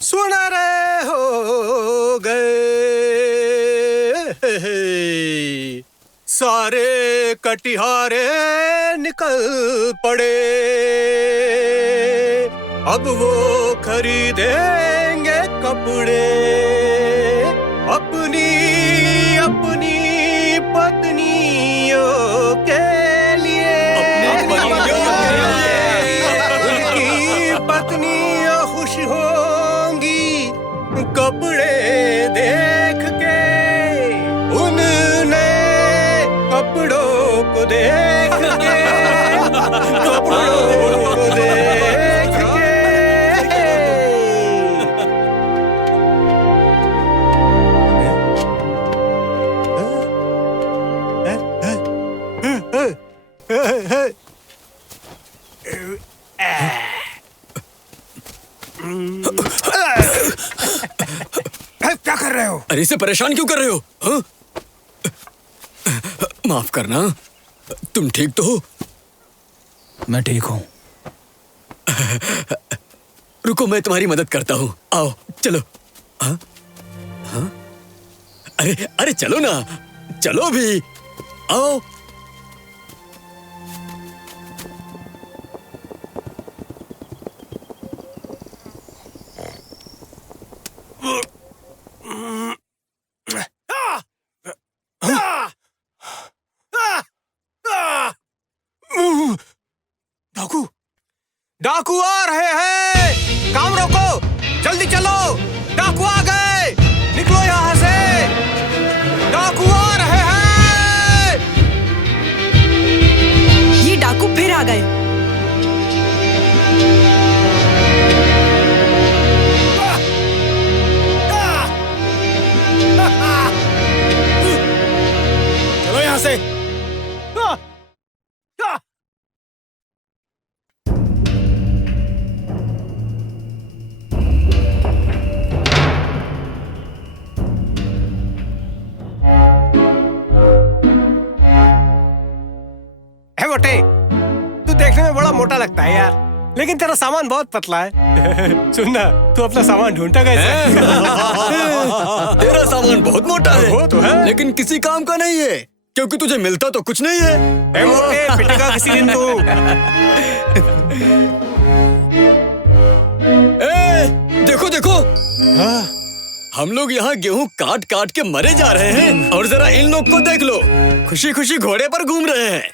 सुनहरे हो गए सारे कटिहारे निकल पड़े, अब वो खरीदेंगे कपड़े अपनी अपनी पत्नियों के लिए। उनकी पत्नियां खुश होंगी कपड़े देख के, उनने कपड़ों को देख के, कपड़ों को देख के। क्या कर रहे हो? अरे इसे परेशान क्यों कर रहे हो? हाँ? माफ करना, तुम ठीक तो हो? मैं ठीक हूँ। रुको, मैं तुम्हारी मदद करता हूँ। आओ चलो। हाँ? हाँ? अरे अरे चलो ना, चलो भी, आओ। डाकू डाकू आ रहे हैं, काम रोको, जल्दी चलो, डाकू आ गए, निकलो यहाँ से, डाकू आ रहे हैं। ये डाकू फिर आ गए। चलो यहाँ से। मोटे, तू देखने में बड़ा मोटा लगता है यार, लेकिन तेरा सामान बहुत पतला है। सुनना, तू अपना सामान ढूंढता कैसे? तेरा सामान बहुत मोटा है। वो तो है, लेकिन किसी काम का नहीं है, क्योंकि तुझे मिलता तो कुछ नहीं है। ए मोटे, पिटेगा किसी दिन तू। देखो देखो, हम लोग यहाँ गेहूं काट काट के मरे जा रहे हैं, और जरा इन लोग को देख लो, खुशी खुशी घोड़े पर घूम रहे हैं।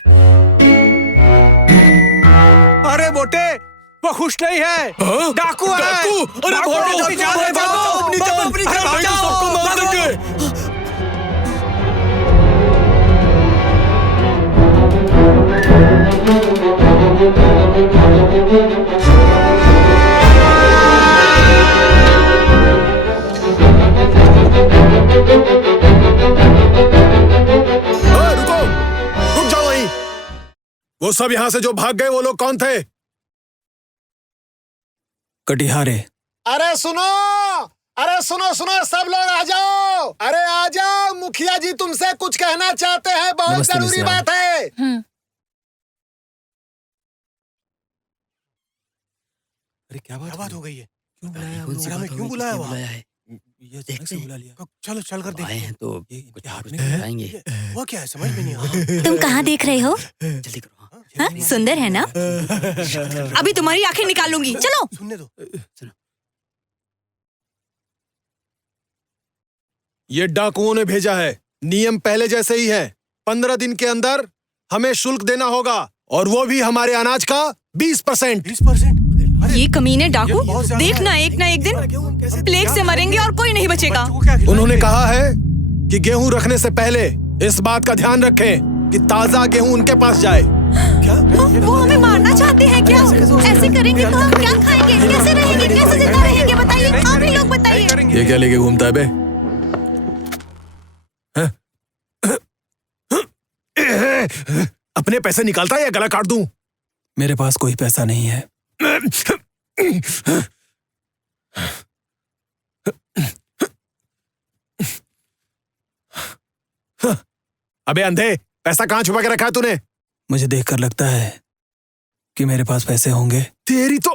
अरे मोटे, वो खुश नहीं है। डाकू है। डाकू! अरे भागो, अपनी जान बचाओ, अपनी जान बचाओ, सबको मार देंगे। रुको, रुक जाओ वहीं। वो सब यहाँ से जो भाग गए, वो लोग कौन थे? कटिहारे। अरे सुनो, अरे सुनो सुनो, सब लोग आ जाओ, अरे आ जाओ, मुखिया जी तुमसे कुछ कहना चाहते हैं, बहुत जरूरी बात है। अरे क्या बात हो गई है? क्यों बुलाया वहाँ? ये अचानक से बुला लिया। चलो चल कर देखते हैं। तो कुछ हाथ में आएंगे। वो क्या है, समझ में नहीं आ रहा। तुम कहाँ देख रहे हो? जल्दी करो। हाँ? सुंदर है ना? अभी तुम्हारी आंखें निकालूंगी, चलो। सुनने दो। ये डाकुओं ने भेजा है, नियम पहले जैसे ही है। 15 दिन के अंदर हमें शुल्क देना होगा, और वो भी हमारे अनाज का 20%। 20%? ये कमीने डाकू, देखना एक ना एक दिन प्लेग से मरेंगे और कोई नहीं बचेगा। उन्होंने कहा है कि गेहूं रखने से पहले इस बात का ध्यान रखें कि ताजा गेहूं उनके पास जाए। क्या? वो हमें मारना चाहते हैं क्या? ऐसे करेंगे तो हम क्या खाएंगे? कैसे रहेंगे? कैसे जिंदा रहेंगे? बताइए, आप ही लोग बताइए। ये क्या लेके घूमता है बे? अपने पैसे निकालता है या गला काट दूं? मेरे पास कोई पैसा नहीं है। अबे अंधे, पैसा कहाँ छुपा के रखा है तूने? मुझे देखकर लगता है कि मेरे पास पैसे होंगे। तेरी तो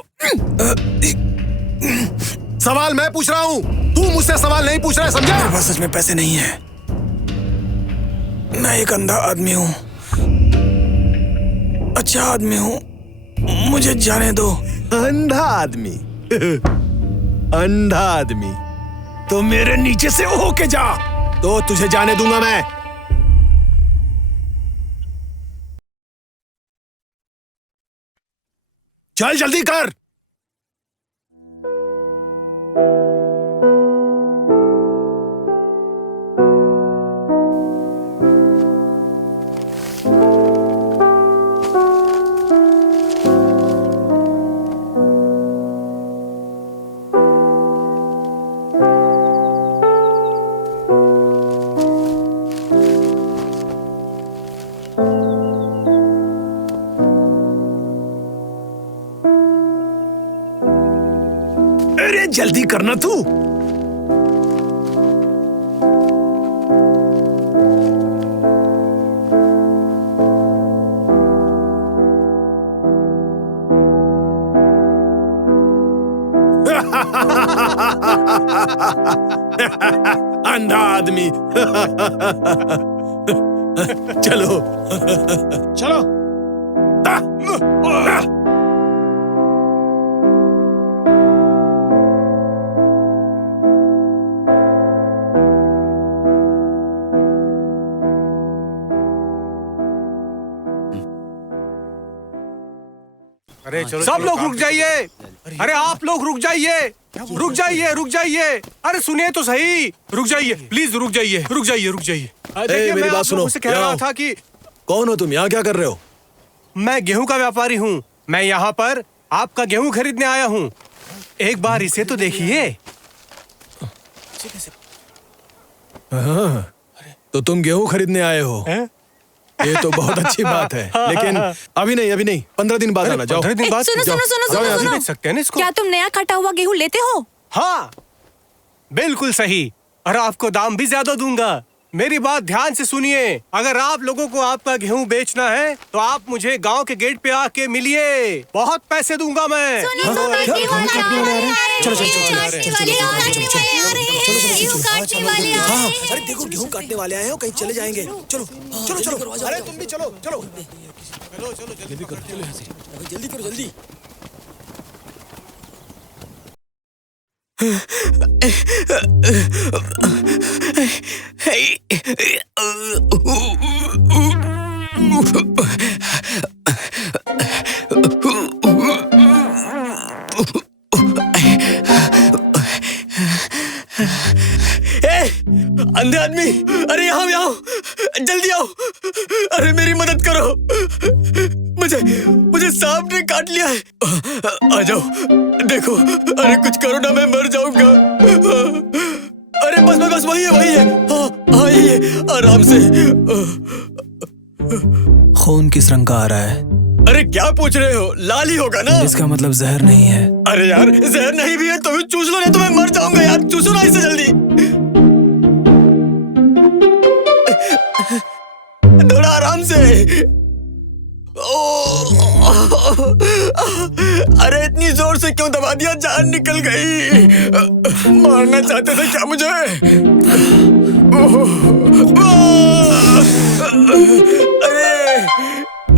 सवाल मैं पूछ रहा हूँ, तू मुझसे सवाल नहीं पूछ रहा है, समझा? मेरे पास सच में पैसे नहीं है। मैं एक अंधा आदमी हूँ, अच्छा आदमी हूँ, मुझे जाने दो। अंधा आदमी? अंधा आदमी तो मेरे नीचे से होके जा, तो तुझे जाने दूंगा मैं। चल जल्दी कर। अरे जल्दी करना तू। अंधा आदमी। चलो चलो। अरे चलो सब लोग रुक जाइए। अरे आप लोग रुक जाइए, रुक जाइए, रुक जाइए। अरे सुनिए तो सही, रुक जाइए प्लीज, रुक जाइए, रुक जाइए, रुक जाइए। देखिए मेरी मैं बात आप सुनो, लोगों से कह रहा यहाँ था कि कौन हो तुम? यहाँ क्या कर रहे हो? मैं गेहूं का व्यापारी हूँ। मैं यहाँ पर आपका गेहूं खरीदने आया हूँ। एक बार इसे तो देखिए। हाँ, तो तुम गेहूं खरीदने आए हो? ये तो बहुत अच्छी बात है, लेकिन अभी नहीं, 15 दिन बाद आना। जाओ। 15 दिन बाद सुनो जाओ। सुनो सुनो जाओ, यहाँ से सुनो बेच सकते हैं ना इसको। क्या तुम नया काटा हुआ गेहूं लेते हो? हाँ बिल्कुल सही, और आपको दाम भी ज्यादा दूंगा। मेरी बात ध्यान से सुनिए। अगर आप लोगों को आपका गेहूं बेचना है तो आप मुझे गांव के गेट पे आके मिलिए, बहुत पैसे दूंगा मैं। चलो अरे देखो गेहूं काटने वाले आए हो, कहीं चले जाएंगे। चलो चलो चलो। अरे तुम भी चलो चलो। जल्दी करो जल्दी। अंधे आदमी, अरे यहाँ भी आओ, जल्दी आओ। अरे मेरी मदद करो, मुझे सांप ने काट लिया है। आ जाओ, देखो। अरे कुछ करो ना, मैं मर जाऊंगा। अरे बस वही है। हाँ यही है, आराम से। खून किस रंग का आ रहा है? अरे क्या पूछ रहे हो, लाल ही होगा ना। इसका मतलब जहर नहीं है। अरे यार जहर नहीं भी है तो भी चूस लो, नहीं तो मैं मर जाऊंगा यार। चूसो ना इसे जल्दी, थोड़ा आराम से। अरे इतनी जोर से क्यों दबा दिया, जान निकल गई। मारना चाहते थे क्या मुझे?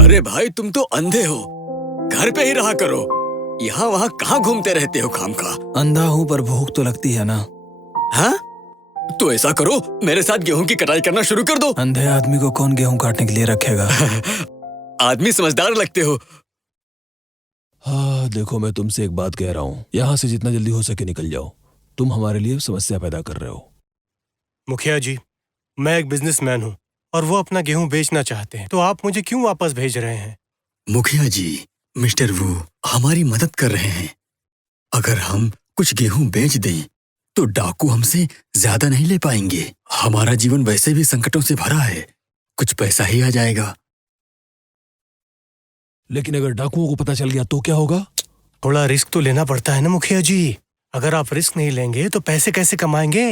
अरे भाई तुम तो अंधे हो, घर पे ही रहा करो। यहाँ वहाँ कहाँ घूमते रहते हो खामखा? अंधा हूँ पर भूख तो लगती है ना। हाँ तो ऐसा करो, मेरे साथ गेहूं की कटाई करना शुरू कर दो। अंधे आदमी को कौन गेहूं काटने के लिए रखेगा? आदमी समझदार लगते हो। हाँ देखो, मैं तुमसे एक बात कह रहा हूँ, यहाँ से जितना जल्दी हो सके निकल जाओ। तुम हमारे लिए समस्या पैदा कर रहे हो। मुखिया जी, मैं एक बिजनेसमैन हूँ और वो अपना गेहूं बेचना चाहते हैं, तो आप मुझे क्यों वापस भेज रहे हैं? मुखिया जी, मिस्टर वू हमारी मदद कर रहे हैं। अगर हम कुछ गेहूं बेच दें तो डाकू हमसे ज्यादा नहीं ले पाएंगे। हमारा जीवन वैसे भी संकटों से भरा है, कुछ पैसा ही आ जाएगा। लेकिन अगर डाकुओं को पता चल गया तो क्या होगा? थोड़ा रिस्क तो लेना पड़ता है ना मुखिया जी। अगर आप रिस्क नहीं लेंगे तो पैसे कैसे कमाएंगे?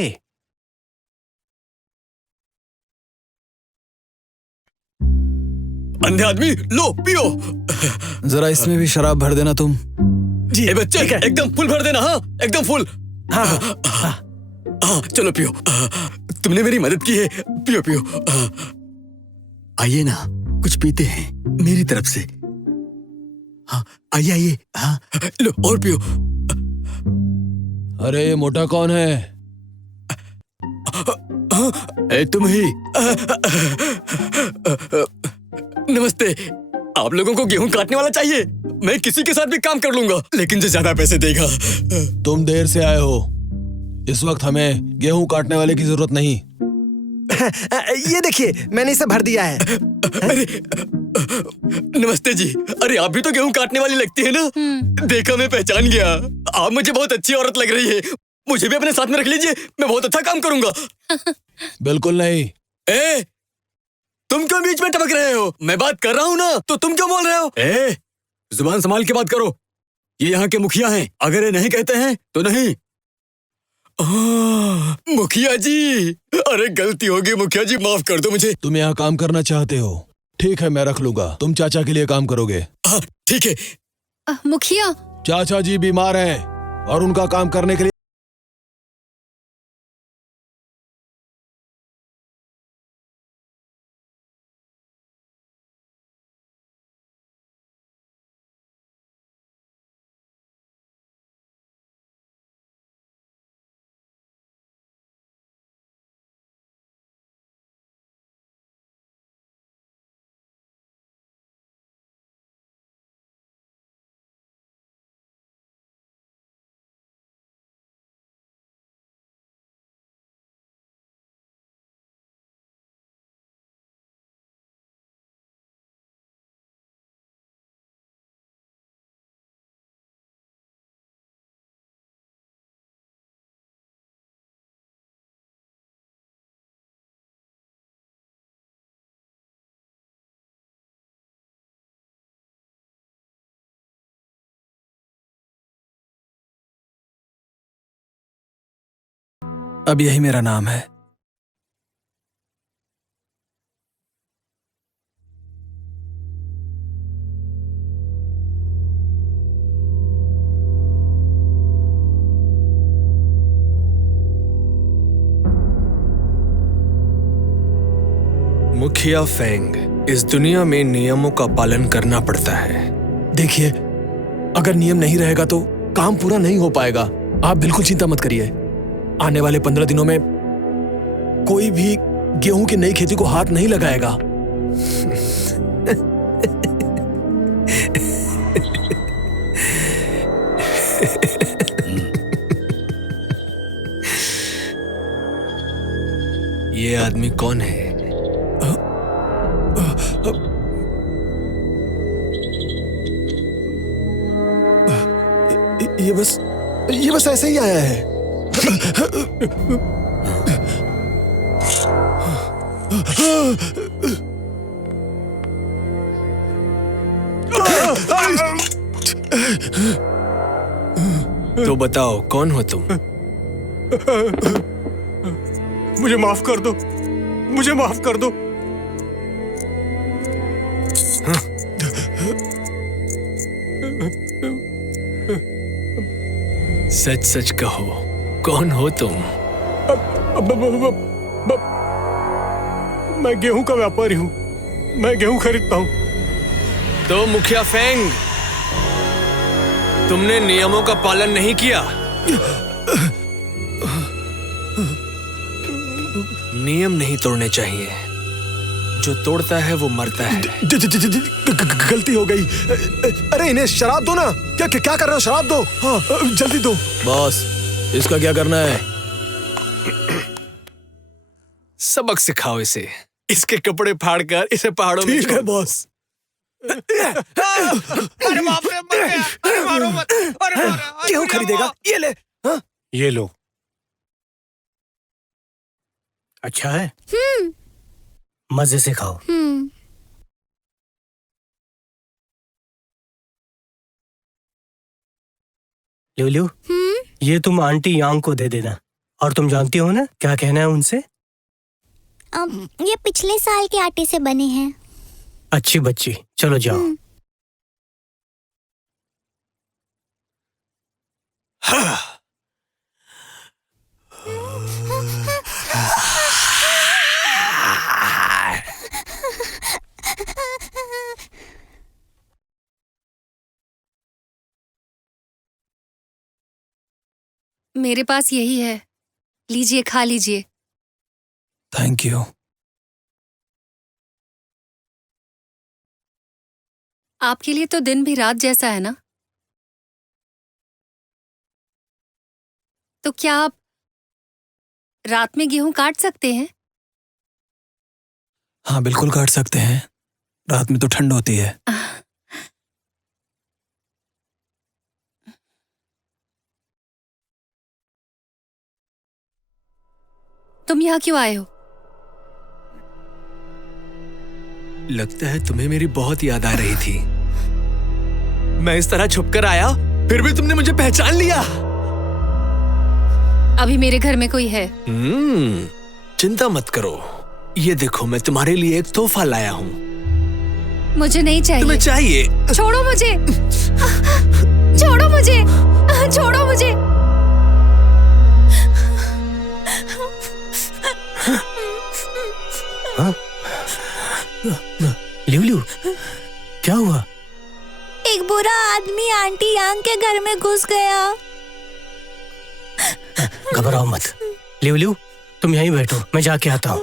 अंधे आदमी, लो पियो। जरा इसमें भी शराब भर देना तुम। जी ए बच्चे, ठीक है। एकदम फुल भर देना। हाँ, एकदम फुल। हाँ हाँ, चलो पियो। तुमने मेरी मदद की है, पियो पियो। आइए ना, कुछ पीते हैं मेरी तरफ से। हाँ, आइए आइए। हाँ, लो और पियो। अरे ये मोटा कौन है? तुम ही। नमस्ते। आप लोगों को गेहूं काटने वाला चाहिए? मैं किसी के साथ भी काम कर लूंगा, लेकिन जो ज्यादा पैसे देगा। तुम देर से आए हो, इस वक्त हमें गेहूं काटने वाले की जरूरत नहीं। ये देखिए, मैंने इसे भर दिया है। अरे नमस्ते जी। अरे आप भी तो गेहूं काटने वाली लगती है ना? देखा, मैं पहचान गया। आप मुझे बहुत अच्छी औरत लग रही है। मुझे भी अपने साथ में रख लीजिए, मैं बहुत अच्छा काम करूंगा। बिल्कुल नहीं। ए, तुम क्यों बीच में टपक रहे हो? मैं बात कर रहा हूँ ना, तो तुम क्यों बोल रहे हो? ए, जुबान संभाल के बात करो। ये यहाँ के मुखिया हैं, अगर ये नहीं कहते हैं तो नहीं। मुखिया जी, अरे गलती होगी मुखिया जी, माफ कर दो मुझे। तुम यहाँ काम करना चाहते हो? ठीक है, मैं रख लूंगा। तुम चाचा के लिए काम करोगे। हाँ ठीक है। मुखिया, चाचा जी बीमार हैं और उनका काम करने के लिए अब यही मेरा नाम है। मुखिया फेंग, इस दुनिया में नियमों का पालन करना पड़ता है। देखिए, अगर नियम नहीं रहेगा तो काम पूरा नहीं हो पाएगा। आप बिल्कुल चिंता मत करिए। आने वाले 15 दिनों में कोई भी गेहूं की नई खेती को हाथ नहीं लगाएगा। ये आदमी कौन है? ये बस ऐसे ही आया है। तो बताओ, कौन हो तुम? मुझे माफ कर दो, मुझे माफ कर दो। सच सच कहो, कौन हो तुम? मैं गेहूं का व्यापारी हूं, मैं गेहूं खरीदता हूं। तो मुखिया फेंग, तुमने नियमों का पालन नहीं किया। नियम नहीं तोड़ने चाहिए, जो तोड़ता है वो मरता है। गलती हो गई। अरे इन्हें शराब दो ना। क्या क्या कर रहे हो? शराब दो। हाँ, जल्दी दो। बॉस, इसका क्या करना है? सबक सिखाओ इसे। इसके कपड़े फाड़कर इसे पहाड़ों में ठीक है बॉस। अरे बाप रे, मर गया। अरे मारो मत। अरे मारो। गेहूं खरीदेगा? ये ले। हाँ? ये लो। अच्छा है, मजे से खाओ। लुलु, ये तुम आंटी यांग को दे देना। और तुम जानती हो ना क्या कहना है उनसे? ये पिछले साल के आटे से बने हैं। अच्छी बच्ची, चलो जाओ। मेरे पास यही है, लीजिए, खा लीजिए। Thank you. आपके लिए तो दिन भी रात जैसा है ना? तो क्या आप रात में गेहूं काट सकते हैं? हाँ, बिल्कुल काट सकते हैं। रात में तो ठंड होती है। तुम यहाँ क्यों आए हो? लगता है तुम्हें मेरी बहुत याद आ रही थी। मैं इस तरह छुपकर आया, फिर भी तुमने मुझे पहचान लिया। अभी मेरे घर में कोई है। चिंता मत करो। ये देखो, मैं तुम्हारे लिए एक तोहफा लाया हूँ। मुझे नहीं चाहिए। तुम्हें चाहिए? छोड़ो मुझे। छोड़ो मुझे। छोड़ो मुझे। लिवलिव, क्या हुआ? एक बुरा आदमी आंटी यांग के घर में घुस गया। घबराओ मत। लिवलिव, तुम यहीं बैठो, मैं जाके आता हूँ।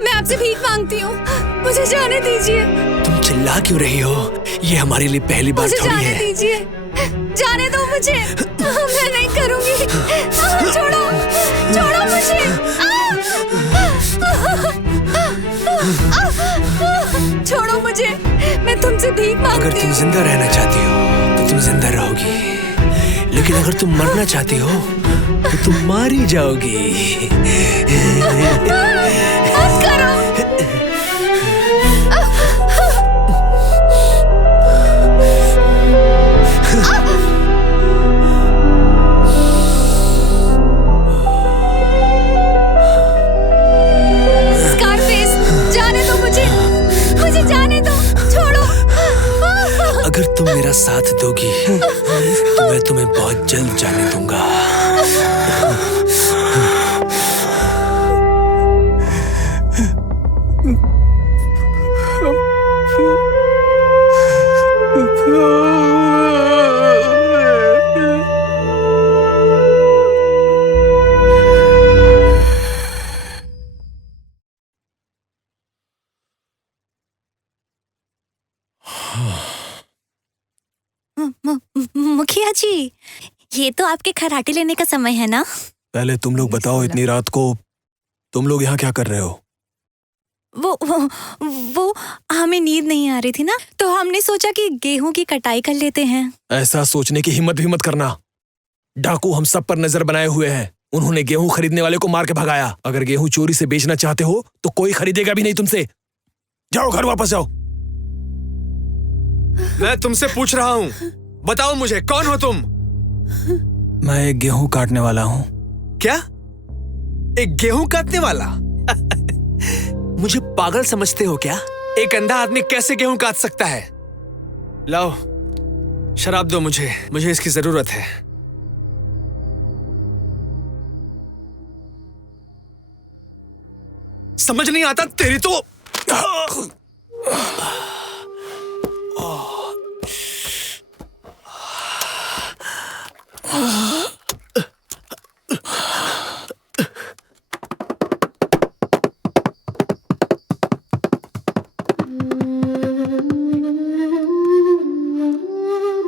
मैं आपसे भीख मांगती हूँ, मुझे जाने दीजिए। तुम चिल्ला क्यों रही हो? ये हमारे लिए पहली बार मुझे थोड़ी जाने है। दीजिए, जाने दो मुझे। मैं नहीं करूँगी। छोड़ो, छोड़ो मुझे। छोड़ो मुझे, मैं तुमसे भीख मांगती हूँ। अगर तुम जिंदा रहना चाहती हो तो तुम जिंदा रहोगी, लेकिन अगर तुम मरना चाहती हो तो तुम मारी जाओगी। मत करो। स्कारफेस, जाने दो मुझे, मुझे जाने दो, छोड़ो। अगर तुम मेरा साथ दोगी तो मैं तुम्हें बहुत जल्द जाने दूंगा। मुखिया जी, ये तो आपके खराटे लेने का समय है ना? पहले तुम लोग बताओ, इतनी रात को तुम लोग यहाँ क्या कर रहे हो? वो हमें नींद नहीं आ रही थी ना, तो हमने सोचा कि गेहूं की कटाई कर लेते हैं। ऐसा सोचने की हिम्मत भी मत करना। डाकू हम सब पर नजर बनाए हुए हैं। उन्होंने गेहूं खरीदने वाले को मार के भगाया। अगर गेहूं चोरी से बेचना चाहते हो तो कोई खरीदेगा भी नहीं तुमसे। जाओ, घर वापस जाओ। मैं तुमसे पूछ रहा हूँ, बताओ मुझे, कौन हो तुम? मैं एक गेहूं काटने वाला हूँ। क्या? एक गेहूं काटने वाला? मुझे पागल समझते हो क्या? एक अंधा आदमी कैसे गेहूं काट सकता है? लाओ, शराब दो मुझे इसकी जरूरत है। समझ नहीं आता तेरी तो।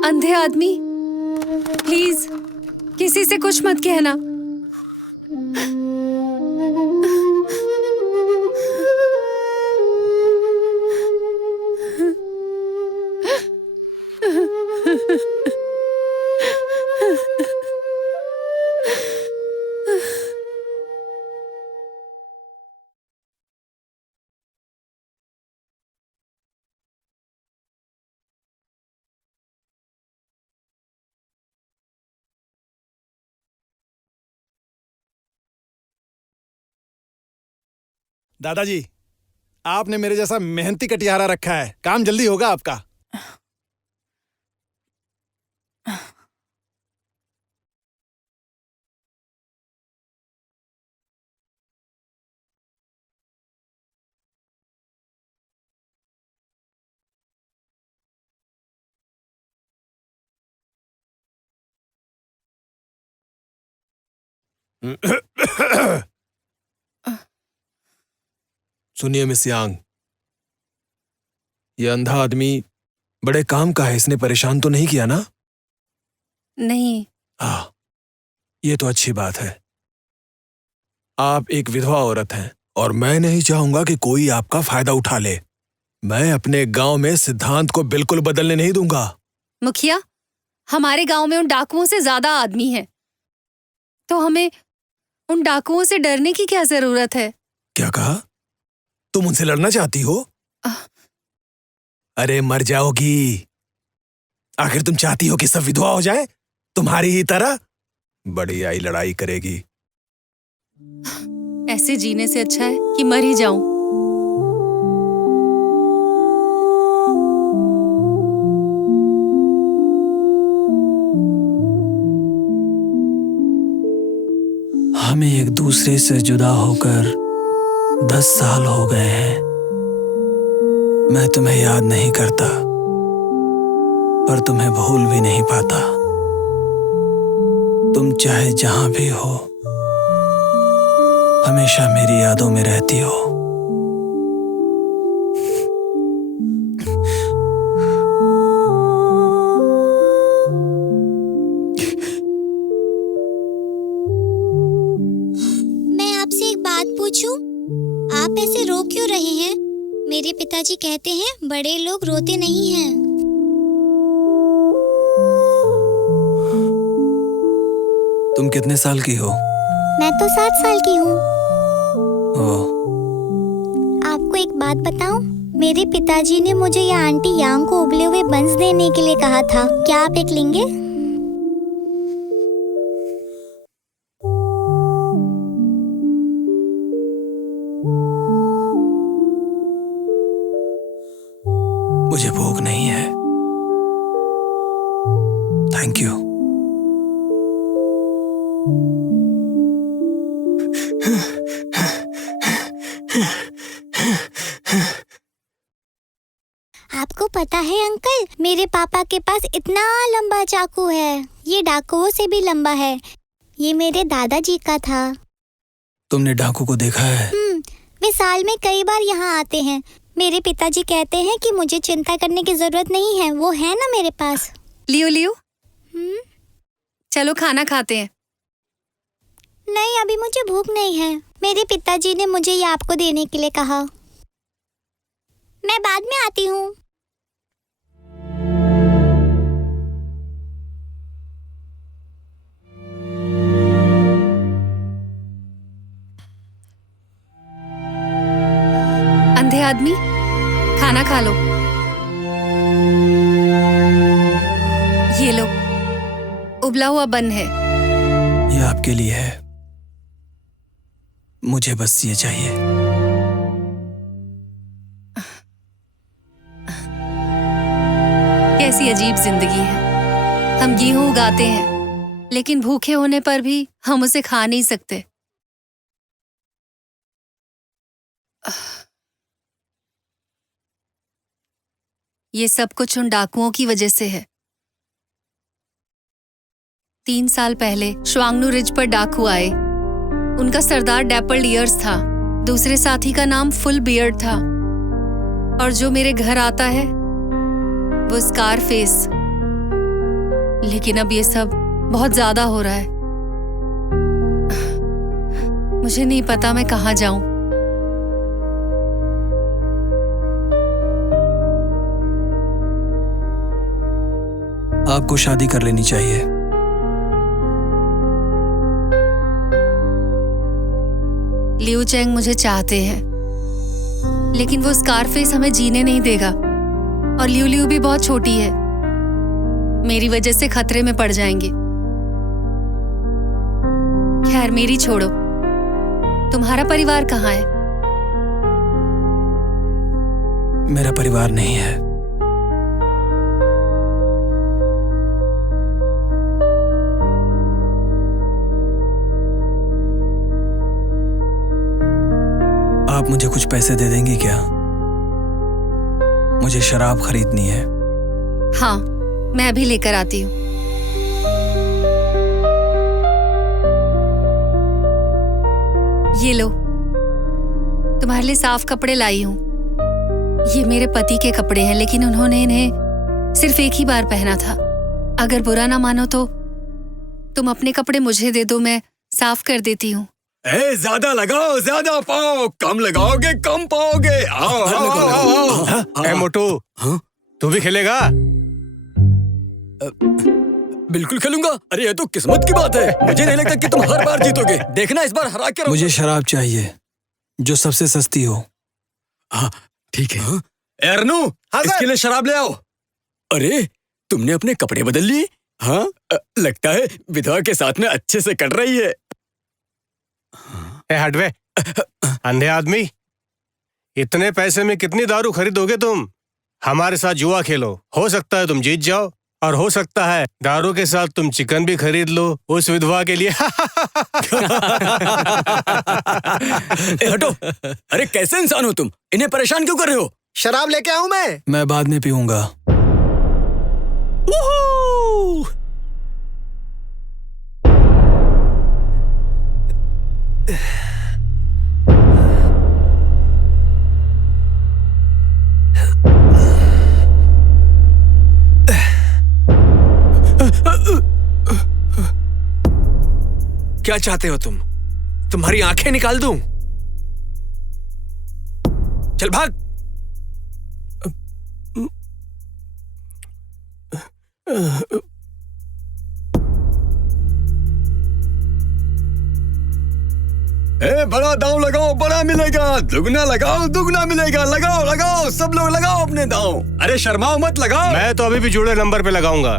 अंधे आदमी, प्लीज किसी से कुछ मत कहना। दादाजी, आपने मेरे जैसा मेहनती कटियारा रखा है, काम जल्दी होगा आपका। सुनिए मिस यांग, ये अंधा आदमी बड़े काम का है, इसने परेशान तो नहीं किया ना? नहीं। हाँ, ये तो अच्छी बात है। आप एक विधवा औरत हैं और मैं नहीं चाहूंगा कि कोई आपका फायदा उठा ले। मैं अपने गांव में सिद्धांत को बिल्कुल बदलने नहीं दूंगा। मुखिया, हमारे गांव में उन डाकुओं से ज्यादा आदमी हैं, तो हमें उन डाकुओं से डरने की क्या जरूरत है? क्या कहा? तुम उनसे लड़ना चाहती हो? अरे मर जाओगी। आखिर तुम चाहती हो कि सब विधवा हो जाए तुम्हारी ही तरह? बड़ी आई लड़ाई करेगी। ऐसे जीने से अच्छा है कि मर ही जाऊं। हमें एक दूसरे से जुदा होकर 10 साल हो गए हैं। मैं तुम्हें याद नहीं करता, पर तुम्हें भूल भी नहीं पाता। तुम चाहे जहां भी हो, हमेशा मेरी यादों में रहती हो। मैं आपसे एक बात पूछूं? आप ऐसे रो क्यों रहे हैं? मेरे पिताजी कहते हैं बड़े लोग रोते नहीं हैं। तुम कितने साल की हो? मैं तो 7 साल की हूँ। ओह, आपको एक बात बताऊं? मेरे पिताजी ने मुझे या आंटी यांग को उबले हुए बंस देने के लिए कहा था। क्या आप एक लेंगे? मुझे भूख नहीं है। Thank you. आपको पता है अंकल, मेरे पापा के पास इतना लंबा चाकू है, ये डाकुओं से भी लंबा है। ये मेरे दादाजी का था। तुमने डाकू को देखा है? वे साल में कई बार यहाँ आते हैं। मेरे पिताजी कहते हैं कि मुझे चिंता करने की जरूरत नहीं है, वो है ना मेरे पास। लियो लियो, चलो खाना खाते हैं। नहीं, अभी मुझे भूख नहीं है। मेरे पिताजी ने मुझे ये आपको देने के लिए कहा। मैं बाद में आती हूँ। अंधे आदमी, खाना खा लो। ये लो, उबला हुआ बन है। ये आपके लिए है। मुझे बस ये चाहिए। कैसी अजीब जिंदगी है। हम गेहूं उगाते हैं, लेकिन भूखे होने पर भी हम उसे खा नहीं सकते। ये सब कुछ उन डाकुओं की वजह से है। 3 साल पहले श्वांगनू रिज पर डाकू आए। उनका सरदार डैपल ईयर्स था, दूसरे साथी का नाम फुल बियर्ड था, और जो मेरे घर आता है वो स्कार फेस। लेकिन अब ये सब बहुत ज्यादा हो रहा है। मुझे नहीं पता मैं कहाँ जाऊं। आपको शादी कर लेनी चाहिए। लियू चेंग मुझे चाहते हैं, लेकिन वो स्कारफेस हमें जीने नहीं देगा, और लियू लियू भी बहुत छोटी है। मेरी वजह से खतरे में पड़ जाएंगे। खैर, मेरी छोड़ो। तुम्हारा परिवार कहाँ है? मेरा परिवार नहीं है। आप मुझे कुछ पैसे दे देंगे क्या? मुझे शराब खरीदनी है। हाँ, मैं अभी लेकर आती हूँ। ये लो, तुम्हारे लिए साफ कपड़े लाई हूँ। ये मेरे पति के कपड़े हैं, लेकिन उन्होंने इन्हें सिर्फ एक ही बार पहना था। अगर बुरा ना मानो तो तुम अपने कपड़े मुझे दे दो, मैं साफ कर देती हूँ। ज्यादा लगाओ, ज्यादा पाओ, कम लगाओगे कम पाओगे। आओ आओ आओ आओ। ए मोटू, तू भी खेलेगा? बिल्कुल खेलूंगा। अरे ये तो किस्मत की बात है। मुझे नहीं लगता कि तुम हर बार जीतोगे। देखना इस बार हरा के। मुझे शराब चाहिए जो सबसे सस्ती हो। हाँ ठीक है। एरनू, इसके लिए शराब ले आओ। अरे तुमने अपने कपड़े बदल लिए? हाँ, लगता है विधवा के साथ में अच्छे से कट रही है। ए हटवे, अंधे आदमी, इतने पैसे में कितनी दारू खरीदोगे तुम? हमारे साथ जुआ खेलो, हो सकता है तुम जीत जाओ, और हो सकता है दारू के साथ तुम चिकन भी खरीद लो उस विधवा के लिए। हटो। अरे कैसे इंसान हो तुम? इन्हें परेशान क्यों कर रहे हो? शराब लेके आऊं मैं? मैं बाद में पीऊंगा। क्या चाहते हो तुम? तुम्हारी आंखें निकाल दूं? चल भाग। बड़ा दांव लगाओ, बड़ा मिलेगा। दुगना लगाओ, दुगना मिलेगा। लगाओ लगाओ, सब लोग लगाओ अपने दांव। अरे शर्माओ मत, लगाओ। मैं तो अभी भी जुड़े नंबर पे लगाऊंगा।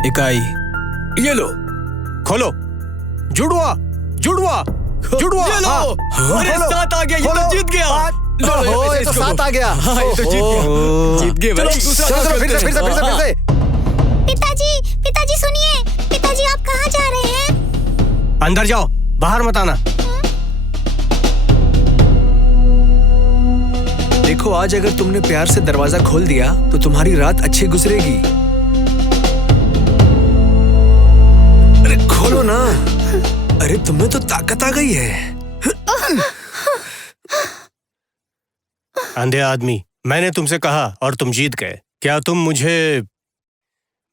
इकाई ये लो, खोलो। जुड़वा जुड़वा जुड़वा। ये लो। अरे सात आ गया, ये तो जीत गया। ओहो, ये तो सात आ गया। हाँ, ये तो जीत गया भाई। चलो फिर से। पिताजी सुनिए। पिताजी आप कहाँ जा रहे हैं? अंदर जाओ, बाहर मत आना। देखो, आज अगर तुमने प्यार से दरवाजा खोल दिया तो तुम्हारी रात अच्छी गुजरेगी। अरे खोलो ना। अरे तुम्हें तो ताकत आ गई है। अंधे आदमी, मैंने तुमसे कहा और तुम जीत गए। क्या तुम मुझे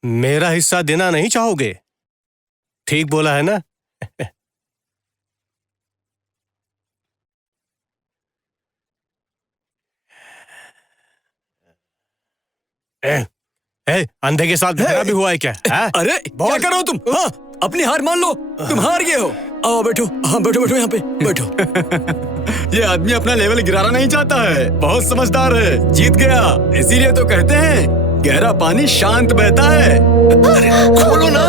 मेरा हिस्सा देना नहीं चाहोगे? ठीक बोला है ना? अंधे के साथ मेरा भी हुआ है क्या? अरे क्या कर रहे हो तुम? हाँ, अपनी हार मान लो, तुम हार गए हो। आओ बैठो। हाँ बैठो बैठो, यहाँ पे बैठो। ये आदमी अपना लेवल गिराना नहीं चाहता है, बहुत समझदार है, जीत गया। इसीलिए तो कहते हैं गहरा पानी शांत बहता है। अरे खोलो ना।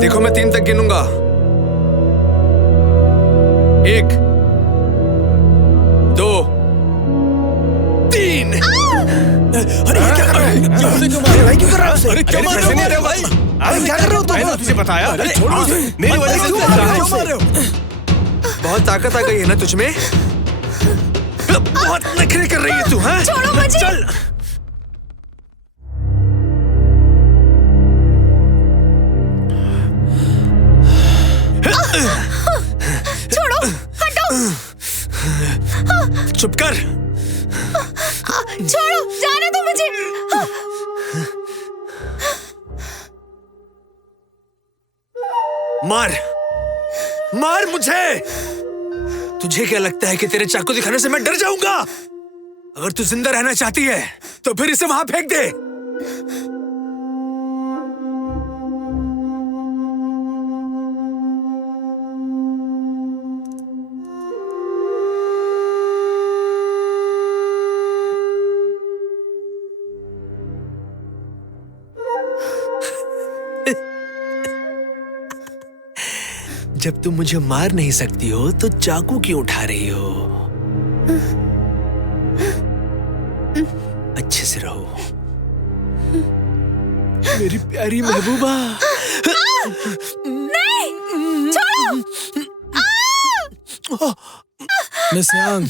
देखो, मैं 3 तक गिनूंगा। 1 2 3। अरे ये क्या कर रहा है? भाई क्यों कर रहा है? अरे क्या मार रहे हो भाई? अरे क्या कर रहे हो तुम? मैंने तुझे बताया। अरे छोड़ो उसे। मेरी वजह से क्यों मार रहे हो? बहुत ताकत आ गई है ना तुझमें? बहुत नखरे कर रही है तू। हाँ, छोड़ो मुझे। चल। छोड़ो, हटो। चुप कर। छोड़ो, जाने दो मुझे। मार मार मुझे। तुझे क्या लगता है कि तेरे चाकू दिखाने से मैं डर जाऊंगा? अगर तू जिंदा रहना चाहती है तो फिर इसे वहां फेंक दे। जब तुम मुझे मार नहीं सकती हो तो चाकू क्यों उठा रही हो? अच्छे से रहो मेरी प्यारी महबूबा। नहीं, छोड़ो। मिस यांग,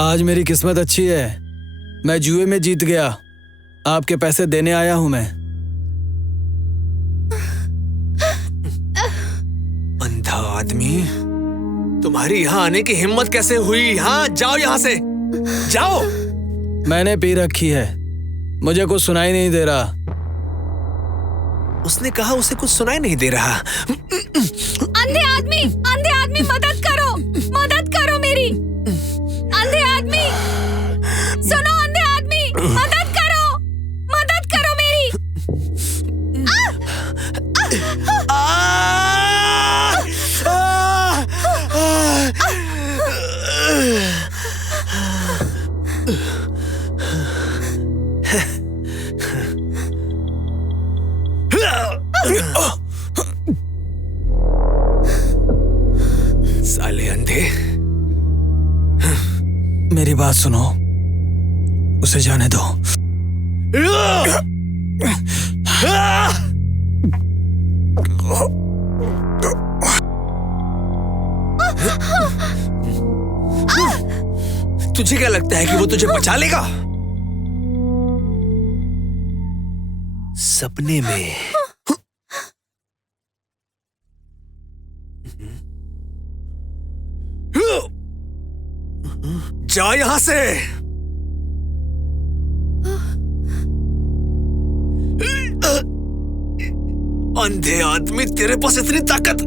आज मेरी किस्मत अच्छी है। मैं जुए में जीत गया। आपके पैसे देने आया हूं मैं। अंधा आदमी, तुम्हारी यहाँ आने की हिम्मत कैसे हुई? हाँ, जाओ यहाँ से, जाओ। मैंने पी रखी है, मुझे कुछ सुनाई नहीं दे रहा। उसने कहा उसे कुछ सुनाई नहीं दे रहा। अंधे आदमी मदद करो मेरी। अंधे आदमी, सुनो, अंधे आदमी, मदद करो मेरी। साले अंधे, मेरी बात सुनो, उसे जाने दो। तुझे क्या लगता है कि वो तुझे बचा लेगा? सपने में। जा यहां से। अंधे आदमी, तेरे पास इतनी ताकत।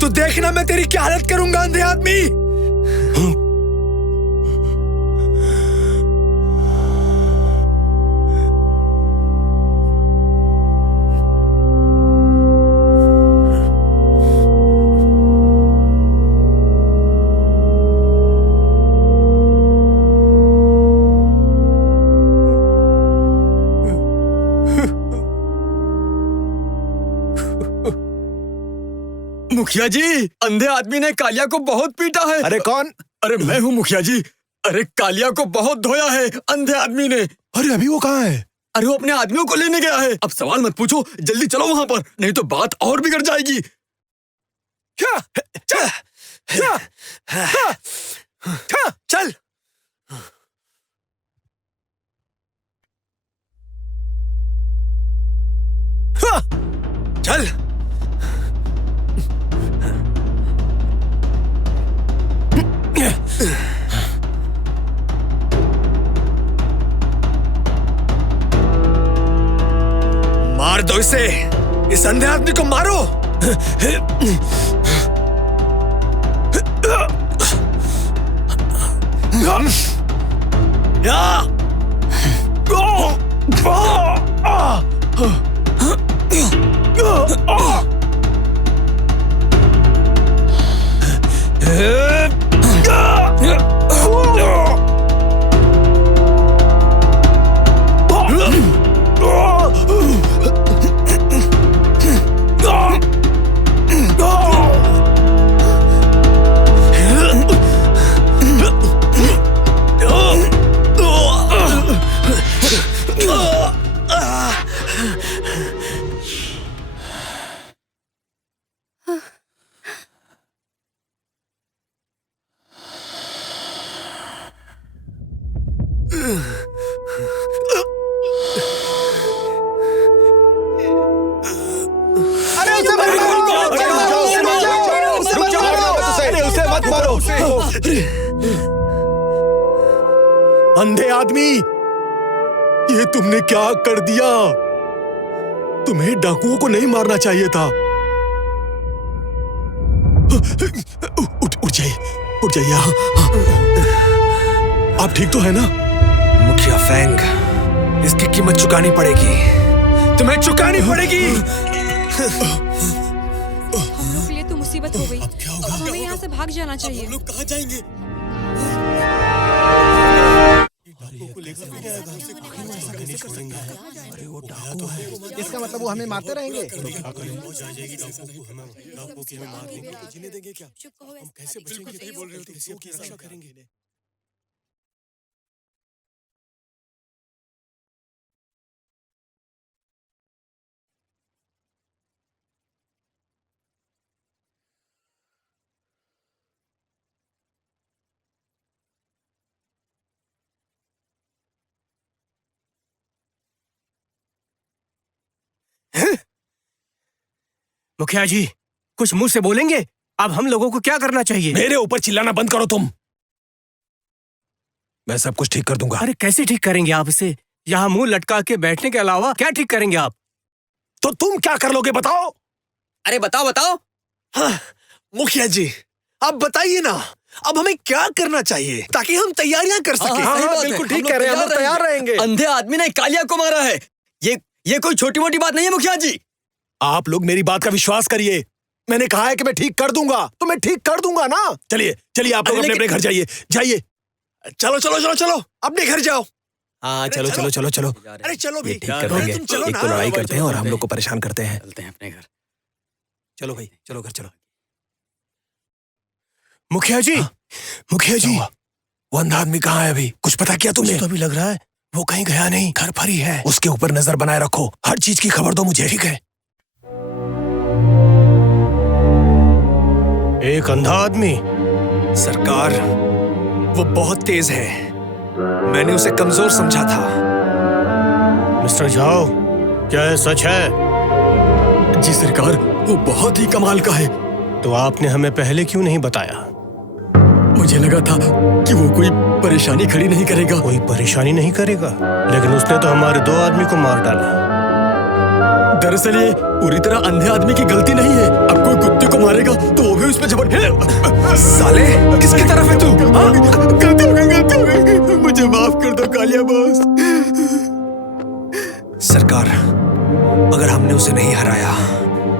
तू देखना मैं तेरी क्या हालत करूंगा, अंधे आदमी। मुखिया जी, अंधे आदमी ने कालिया को बहुत पीटा है। अरे कौन? अरे मैं हूँ मुखिया जी। अरे कालिया को बहुत धोया है अंधे आदमी ने। अरे अभी वो कहाँ है? अरे वो अपने आदमियों को लेने गया है। अब सवाल मत पूछो, जल्दी चलो वहां पर, नहीं तो बात और बिगड़ जाएगी। चल। चल। मार दो इसे, इस अंधे आदमी को मारो। अंधे आदमी, ये तुमने क्या कर दिया? तुम्हें डाकुओं को नहीं मारना चाहिए था। उठ जाइए। आप ठीक तो है ना? मुखिया फेंग, इसकी कीमत चुकानी पड़ेगी, तुम्हें चुकानी पड़ेगी। हम लोग के लिए तो मुसीबत हो गई। अब हमें यहाँ से भाग जाना चाहिए। हम लोग कहाँ जाएंगे? इसका मतलब वो हमें मारते रहेंगे। जीने देंगे क्या? हम कैसे बचेंगे? नहीं बोल रहे हो तो किसी की रक्षा करेंगे। मुखिया जी, कुछ मुंह से बोलेंगे? अब हम लोगों को क्या करना चाहिए? मेरे ऊपर चिल्लाना बंद करो तुम। मैं सब कुछ ठीक कर दूंगा। अरे कैसे ठीक करेंगे आप इसे? यहाँ मुंह लटका के बैठने के अलावा क्या ठीक करेंगे आप? तो तुम क्या कर लोगे बताओ? अरे बताओ। हाँ, मुखिया जी, आप बताइए ना, अब हमें क्या करना चाहिए ताकि हम तैयारियां कर सकें। हाँ, बिल्कुल ठीक कह रहे हैं, हम तैयार रहेंगे। अंधे आदमी ने कालिया को मारा है। ये कोई छोटी मोटी बात नहीं है मुखिया जी। आप लोग मेरी बात का विश्वास करिए। मैंने कहा है कि मैं ठीक कर दूंगा, तो मैं ठीक कर दूंगा ना। चलिए आप लोग अपने घर जाइए। चलो अपने घर जाओ। हाँ चलो। अरे चलो भी, ठीक कर देंगे। एक तो लड़ाई करते हैं और हम लोग को परेशान करते हैं। चलते हैं अपने घर। चलो भाई, चलो घर चलो। मुखिया जी, वो अंधा आदमी कहाँ है अभी? कुछ पता किया तुमने? तो भी लग रहा है वो कहीं गया नहीं, घर पर ही है। उसके ऊपर नजर बनाए रखो, हर चीज की खबर दो मुझे, ठीक है? एक अंधा आदमी? सरकार, वो बहुत तेज है, मैंने उसे कमजोर समझा था। मिस्टर झाओ, क्या ये सच है? जी सरकार, वो बहुत ही कमाल का है। तो आपने हमें पहले क्यों नहीं बताया? मुझे लगा था कि वो कोई परेशानी खड़ी नहीं करेगा। कोई परेशानी नहीं करेगा, लेकिन उसने तो हमारे 2 आदमी को मार डाला। दरअसल ये पूरी तरह अंधे आदमी की गलती नहीं है। अब कोई कुत्ते को मारेगा तो वो भी उस पर जबरदस्त। साले, किसकी तरफ है तू? गलती हो गई, मुझे माफ कर दो कालिया बॉस। सरकार, अगर हमने उसे नहीं हराया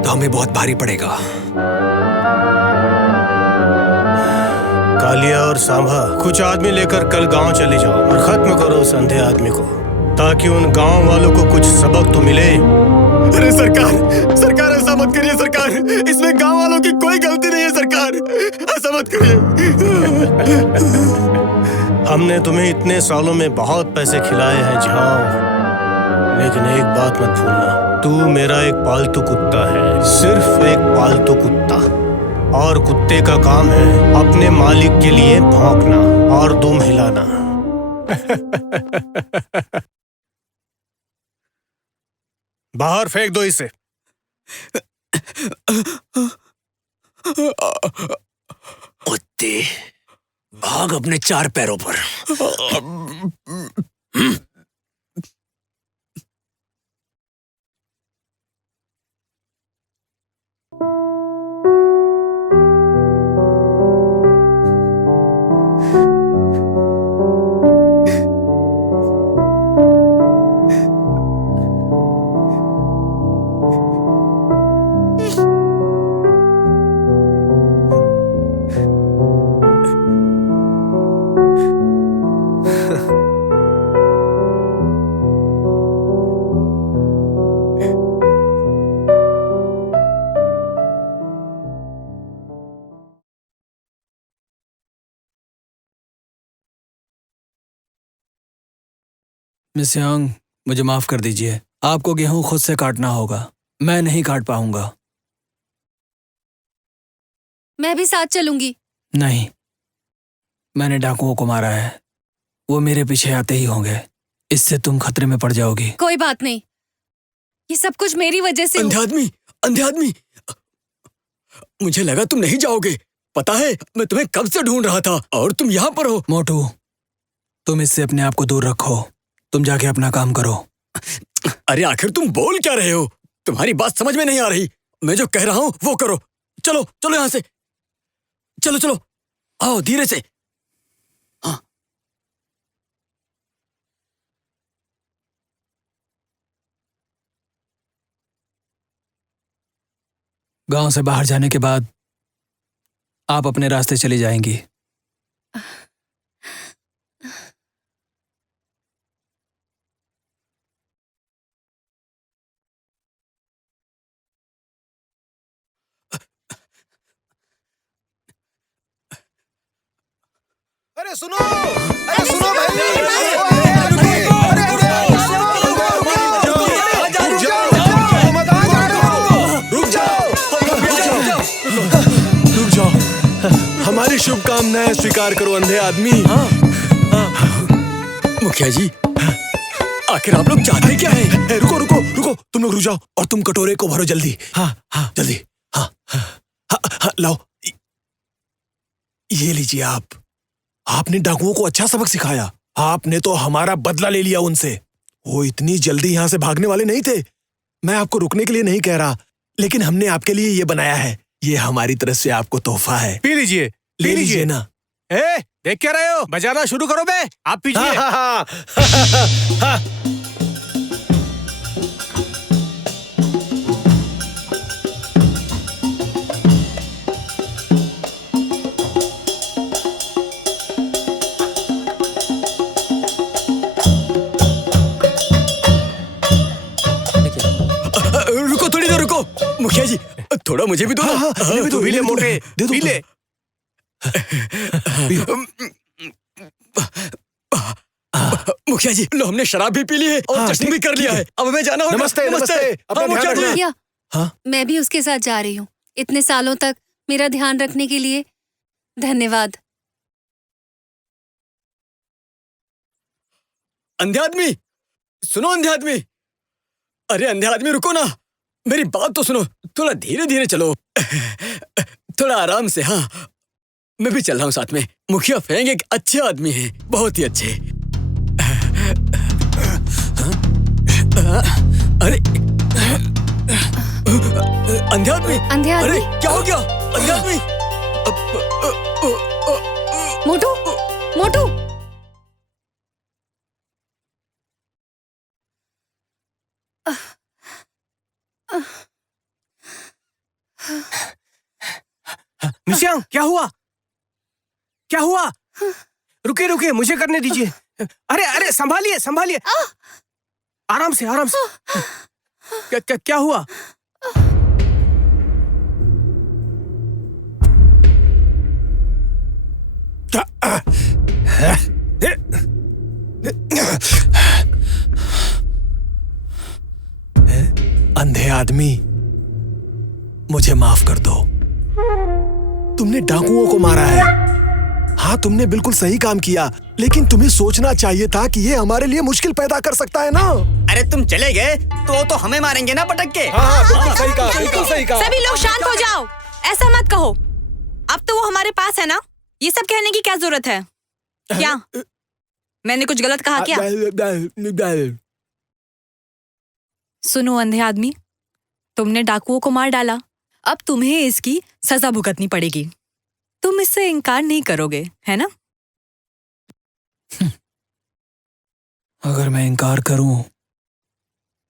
तो हमें बहुत भारी पड़ेगा। कालिया और सांभा, कुछ आदमी लेकर कल गांव चले जाओ और खत्म करो उस अंधे आदमी को, ताकि उन गांव वालों को कुछ सबक तो मिले। अरे सरकार ऐसा मत करिए सरकार, इसमें गांव वालों की कोई गलती नहीं है सरकार, ऐसा मत करिए। हमने तुम्हें इतने सालों में बहुत पैसे खिलाए हैं झाओ, लेकिन एक बात मत भूलना, तू मेरा एक पालतू कुत्ता है, सिर्फ एक पालतू कुत्ता, और कुत्ते का काम है अपने मालिक के लिए भौंकना और दुम हिलाना। बाहर फेंक दो इसे। कुत्ते, भाग अपने 4 पैरों पर। मिस यांग, मुझे माफ कर दीजिए, आपको गेहूं खुद से काटना होगा, मैं नहीं काट पाऊंगा। मैं भी साथ चलूंगी। नहीं, मैंने डाकुओं को मारा है, वो मेरे पीछे आते ही होंगे, इससे तुम खतरे में पड़ जाओगी। कोई बात नहीं, ये सब कुछ मेरी वजह से अंधे आदमी, मुझे लगा तुम नहीं जाओगे, पता है मैं तुम्हें कब से ढूंढ रहा था और तुम यहाँ पर हो। मोटू, तुम इससे अपने आप को दूर रखो। तुम जाके अपना काम करो। अरे आखिर तुम बोल क्या रहे हो? तुम्हारी बात समझ में नहीं आ रही। मैं जो कह रहा हूँ वो करो। चलो चलो यहाँ से, चलो चलो, आओ धीरे से। हाँ। गांव से बाहर जाने के बाद आप अपने रास्ते चली जाएंगी। अरे सुनो भाई, रुक जाओ। हमारी शुभकामनाएं स्वीकार करो अंधे आदमी। मुखिया जी, आखिर आप लोग चाहते क्या है? रुको रुको रुको, तुम लोग रुक जाओ और तुम कटोरे को भरो जल्दी। हाँ जल्दी। हाँ, लाओ, ये लीजिए आप। आपने डाकुओं को अच्छा सबक सिखाया। आपने तो हमारा बदला ले लिया उनसे। वो इतनी जल्दी यहाँ से भागने वाले नहीं थे। मैं आपको रुकने के लिए नहीं कह रहा, लेकिन हमने आपके लिए ये बनाया है। ये हमारी तरफ से आपको तोहफा है। पी लीजिए, ले लीजिए ना। देख क्या रहे हो? बजाना शुरू करो बे। आप पीजिए। रुको, थोड़ी देर रुको। मुखिया जी, थोड़ा मुझे भी दो। पी ले मोटे, पी ले। मुखिया जी, लो हमने शराब भी पी ली है और चटनी भी कर लिया है। अब हमें जाना होगा। नमस्ते, नमस्ते। अपना ध्यान रखना। भैया, हाँ? मैं भी उसके साथ जा रही हूँ। इतने सालों तक मेरा ध्यान रखने के लिए धन्यवाद। अंधे आदमी, सुनो अंधे आदमी। अरे अंधे आदमी, रुको ना, मेरी बात तो सुनो। थोड़ा धीरे धीरे चलो, थोड़ा आराम से। हाँ, मैं भी चल रहा हूँ साथ में। मुखिया फेंग एक अच्छे आदमी हैं, बहुत ही अच्छे। अरे अंधे आदमी, अंधे आदमी? अरे क्या हो गया अंधे आदमी? मोटू, मोटू, निशांग, क्या हुआ? क्या हुआ? रुकिए रुकिए, मुझे करने दीजिए। अरे अरे, संभालिए संभालिए, आराम से आराम से। क्या हुआ? अंधे आदमी, मुझे माफ कर दो। तुमने डाकुओं को मारा है। हाँ, तुमने बिल्कुल सही काम किया, लेकिन तुम्हें सोचना चाहिए था कि ये हमारे लिए मुश्किल पैदा कर सकता है ना। अरे तुम चले गए तो हमें मारेंगे ना पटक के। बिल्कुल सही कहा, बिल्कुल सही कहा। सभी लोग शांत हो जाओ, ऐसा मत कहो। अब तो वो हमारे पास है ना, ये सब कहने की क्या जरूरत है? क्या मैंने कुछ गलत कहा क्या? सुनो अंधे आदमी, तुमने डाकुओं को मार डाला, अब तुम्हें इसकी सजा भुगतनी पड़ेगी। तुम इससे इनकार नहीं करोगे, है ना? अगर मैं इनकार करूं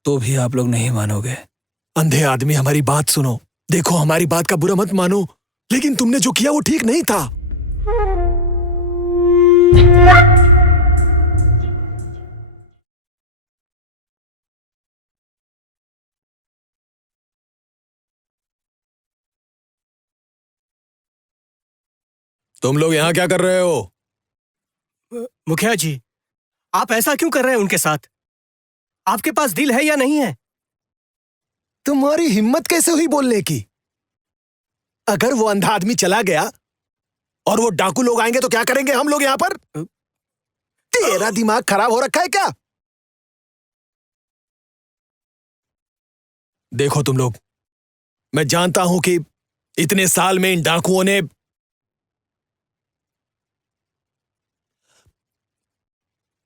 तो भी आप लोग नहीं मानोगे। अंधे आदमी, हमारी बात सुनो। देखो, हमारी बात का बुरा मत मानो, लेकिन तुमने जो किया वो ठीक नहीं था। तुम लोग यहाँ क्या कर रहे हो? मुखिया जी, आप ऐसा क्यों कर रहे हैं उनके साथ? आपके पास दिल है या नहीं है? तुम्हारी हिम्मत कैसे हुई बोलने की? अगर वो अंधा आदमी चला गया और वो डाकू लोग आएंगे तो क्या करेंगे हम लोग यहाँ पर? तेरा दिमाग खराब हो रखा है क्या? देखो तुम लोग, मैं जानता हूं कि इतने साल में इन डाकुओं ने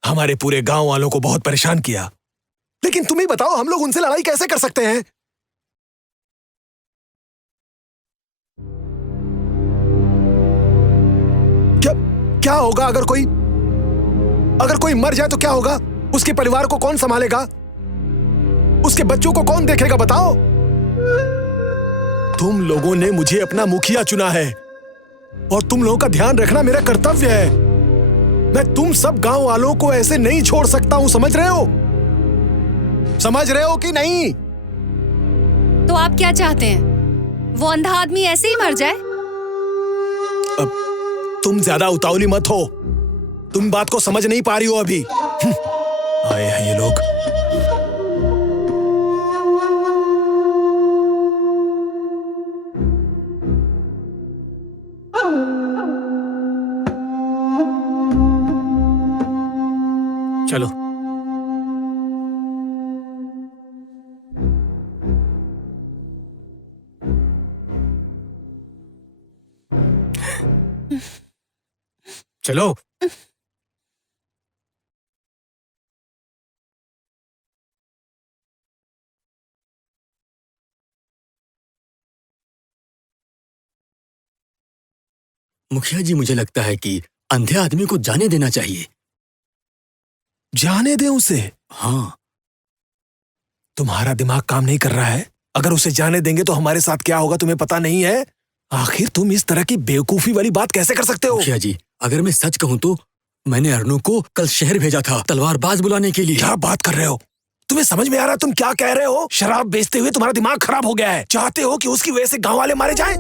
हमारे पूरे गांव वालों को बहुत परेशान किया। लेकिन तुम ही बताओ, हम लोग उनसे लड़ाई कैसे कर सकते हैं? क्या होगा अगर कोई मर जाए तो क्या होगा? उसके परिवार को कौन संभालेगा? उसके बच्चों को कौन देखेगा? बताओ। तुम लोगों ने मुझे अपना मुखिया चुना है और तुम लोगों का ध्यान रखना मेरा कर्तव्य है। मैं तुम सब गांव वालों को ऐसे नहीं छोड़ सकता हूं, समझ रहे हो? समझ रहे हो कि नहीं? तो आप क्या चाहते हैं? वो अंधा आदमी ऐसे ही मर जाए? अब तुम ज्यादा उतावली मत हो। तुम बात को समझ नहीं पा रही हो अभी। आए हैं ये लोग। चलो। चलो। मुखिया जी, मुझे लगता है कि अंधे आदमी को जाने देना चाहिए। जाने दे उसे? हाँ। तुम्हारा दिमाग काम नहीं कर रहा है? अगर उसे जाने देंगे तो हमारे साथ क्या होगा तुम्हें पता नहीं है? आखिर तुम इस तरह की बेवकूफी वाली बात कैसे कर सकते हो? मुखिया जी, अगर मैं सच कहूं तो मैंने अर्नो को कल शहर भेजा था तलवारबाज बुलाने के लिए। क्या बात कर रहे हो? तुम्हें समझ में आ रहा है तुम क्या कह रहे हो? शराब बेचते हुए तुम्हारा दिमाग खराब हो गया है। चाहते हो कि उसकी वजह से गांव वाले मारे जाएं?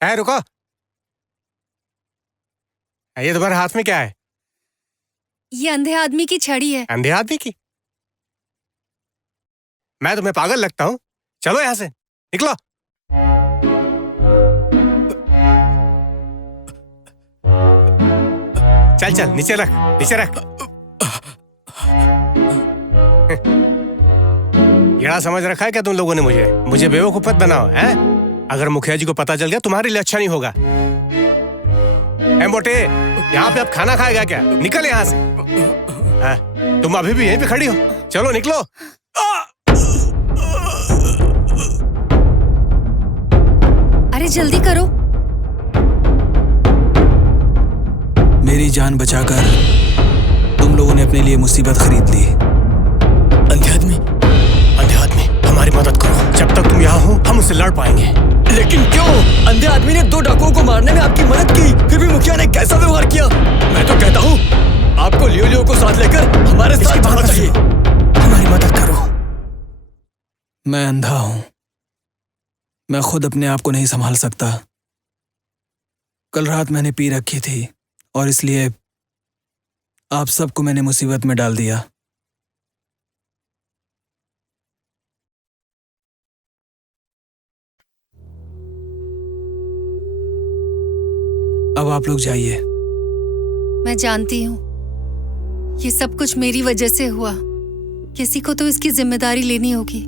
रुको। ये तुम्हारे हाथ में क्या है? ये अंधे आदमी की छड़ी है। अंधे आदमी की? मैं तुम्हें पागल लगता हूँ? चलो यहाँ से, निकलो। चल चल, नीचे रख, नीचे रख। ये समझ रखा है क्या तुम लोगों ने? मुझे बेवकूफ मत बनाओ, हैं? अगर मुखिया जी को पता चल गया तुम्हारे लिए अच्छा नहीं होगा। मोटे, यहाँ पे अब खाना खाएगा क्या? निकल यहाँ से। तुम अभी भी यहीं पे खड़ी हो? चलो निकलो। अरे जल्दी करो। मेरी जान बचाकर तुम लोगों ने अपने लिए मुसीबत खरीद ली। अंधे आदमी, हमारी मदद करो। जब तक तुम यहाँ हो हम उससे लड़ पाएंगे। लेकिन क्यों? अंधे आदमी ने 2 डाकुओं को मारने में आपकी मदद की, फिर भी मुखिया ने कैसा व्यवहार किया? मैं तो कहता हूँ आपको लियो को साथ लेकर हमारे साथ जाना चाहिए। हमारी मदद करो। मैं अंधा हूं, मैं खुद अपने आप को नहीं संभाल सकता। कल रात मैंने पी रखी थी और इसलिए आप सबको मैंने मुसीबत में डाल दिया। अब आप लोग जाइए। मैं जानती हूँ ये सब कुछ मेरी वजह से हुआ। किसी को तो इसकी जिम्मेदारी लेनी होगी।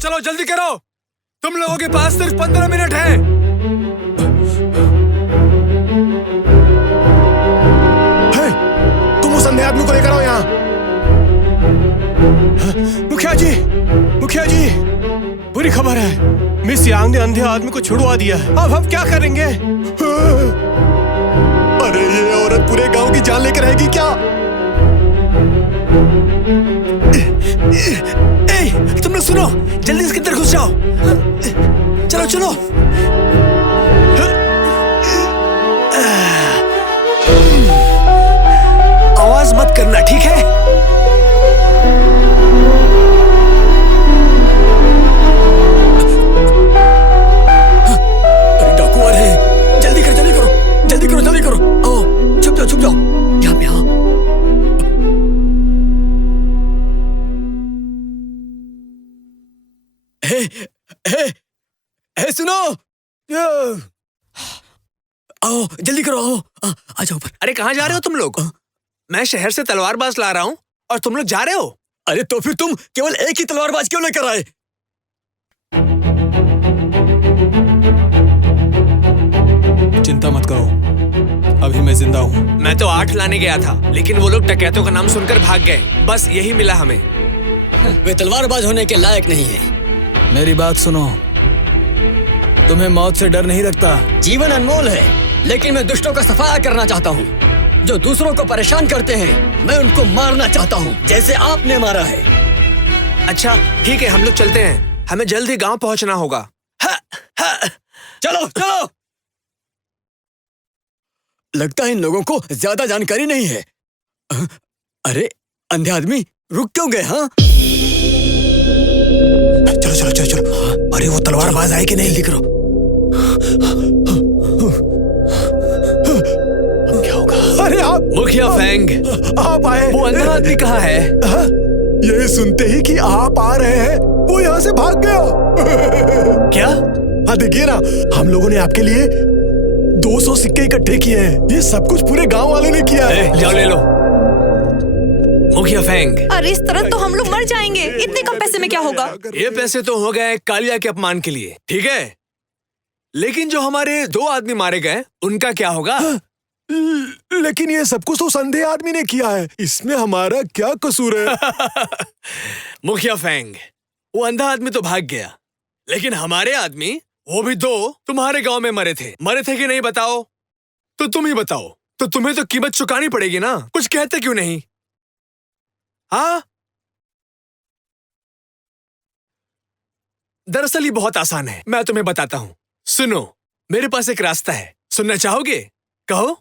चलो जल्दी करो, तुम लोगों के पास सिर्फ 15 मिनट है। तुम उस अंधे आदमी को लेकर आओ यहाँ। मुखिया जी, बुरी खबर है। मिस यांग ने अंधे आदमी को छुड़वा दिया है। अब हम क्या करेंगे? अरे ये औरत पूरे गांव की जान लेकर रहेगी क्या? तुम लोग सुनो, जल्दी इसके अंदर घुस जाओ। चलो चलो। आवाज मत करना, ठीक है? सुनो, आओ जल्दी करो, आओ, आ जाओ ऊपर। अरे कहाँ जा रहे हो तुम लोग? मैं शहर से तलवारबाज ला रहा हूँ और तुम लोग जा रहे हो? अरे तो फिर तुम केवल एक ही तलवारबाज क्यों लेकर आए? चिंता मत करो, अभी मैं जिंदा हूँ। मैं तो 8 लाने गया था, लेकिन वो लोग डकैतों का नाम सुनकर भाग गए। बस यही मिला हमें। वे तलवारबाज होने के लायक नहीं है। मेरी बात सुनो, तुम्हें मौत से डर नहीं लगता? जीवन अनमोल है, लेकिन मैं दुष्टों का सफाया करना चाहता हूँ। जो दूसरों को परेशान करते हैं, मैं उनको मारना चाहता हूँ, जैसे आपने मारा है। अच्छा ठीक है, हम लोग चलते हैं। हमें जल्द ही गांव पहुंचना होगा। चलो चलो। लगता है इन लोगों को ज्यादा जानकारी नहीं है। अरे अंधे आदमी, रुक क्यों गए? हाँ चलो चलो चलो चलो। अरे वो तलवारबाज आए कि नहीं? जल्दी करो। क्या होगा? अरे आप मुखिया फेंग, आप आए? वो अंधा आदमी कहाँ है? ये सुनते ही कि आप आ रहे हैं, वो यहाँ से भाग गया। क्या? हाँ देखिए ना, हम लोगों ने आपके लिए 200 सिक्के इकट्ठे किए हैं। ये सब कुछ पूरे गांव वालों ने किया है। जाओ ले लो। मुखिया फेंग, अरे इस तरह तो हम लोग मर जाएंगे। इतने कम पैसे में क्या होगा? ये पैसे तो हो गए कालिया के अपमान के लिए, ठीक है, लेकिन जो हमारे 2 आदमी मारे गए उनका क्या होगा? लेकिन ये सब कुछ तो संधे आदमी ने किया है, इसमें हमारा क्या कसूर है? मुखिया फेंग, वो अंधा आदमी तो भाग गया, लेकिन हमारे आदमी, वो भी 2 तुम्हारे गांव में मरे थे कि नहीं बताओ? तो तुम ही बताओ। तो तुम्हें तो कीमत चुकानी पड़ेगी ना, कुछ कहते क्यों नहीं? हाँ, दरअसल ये बहुत आसान है, मैं तुम्हें बताता हूँ। सुनो, मेरे पास एक रास्ता है, सुनना चाहोगे? कहो।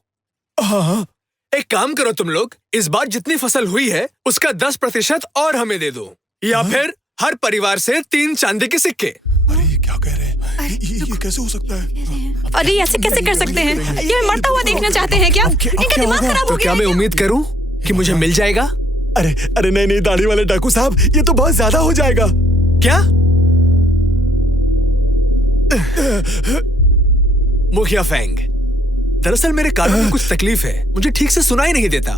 हाँ। एक काम करो तुम लोग, इस बार जितनी फसल हुई है उसका 10% और हमें दे दो, या फिर हर परिवार से 3 चांदी के सिक्के। अरे ये क्या कह रहे हैं? ये कैसे हो सकता है? अरे ऐसे कैसे कर सकते हैं? ये मरता हुआ देखना चाहते हैं क्या? इनका दिमाग खराब हो तो गया क्या है मैं क्या? उम्मीद करूं कि मुझे मिल जाएगा? अरे नहीं दाढ़ी वाले डाकू साहब, ये तो बहुत ज्यादा हो जाएगा। क्या? मुखिया फेंग, दरअसल मेरे कानों में कुछ तकलीफ है, मुझे ठीक से सुनाई नहीं देता।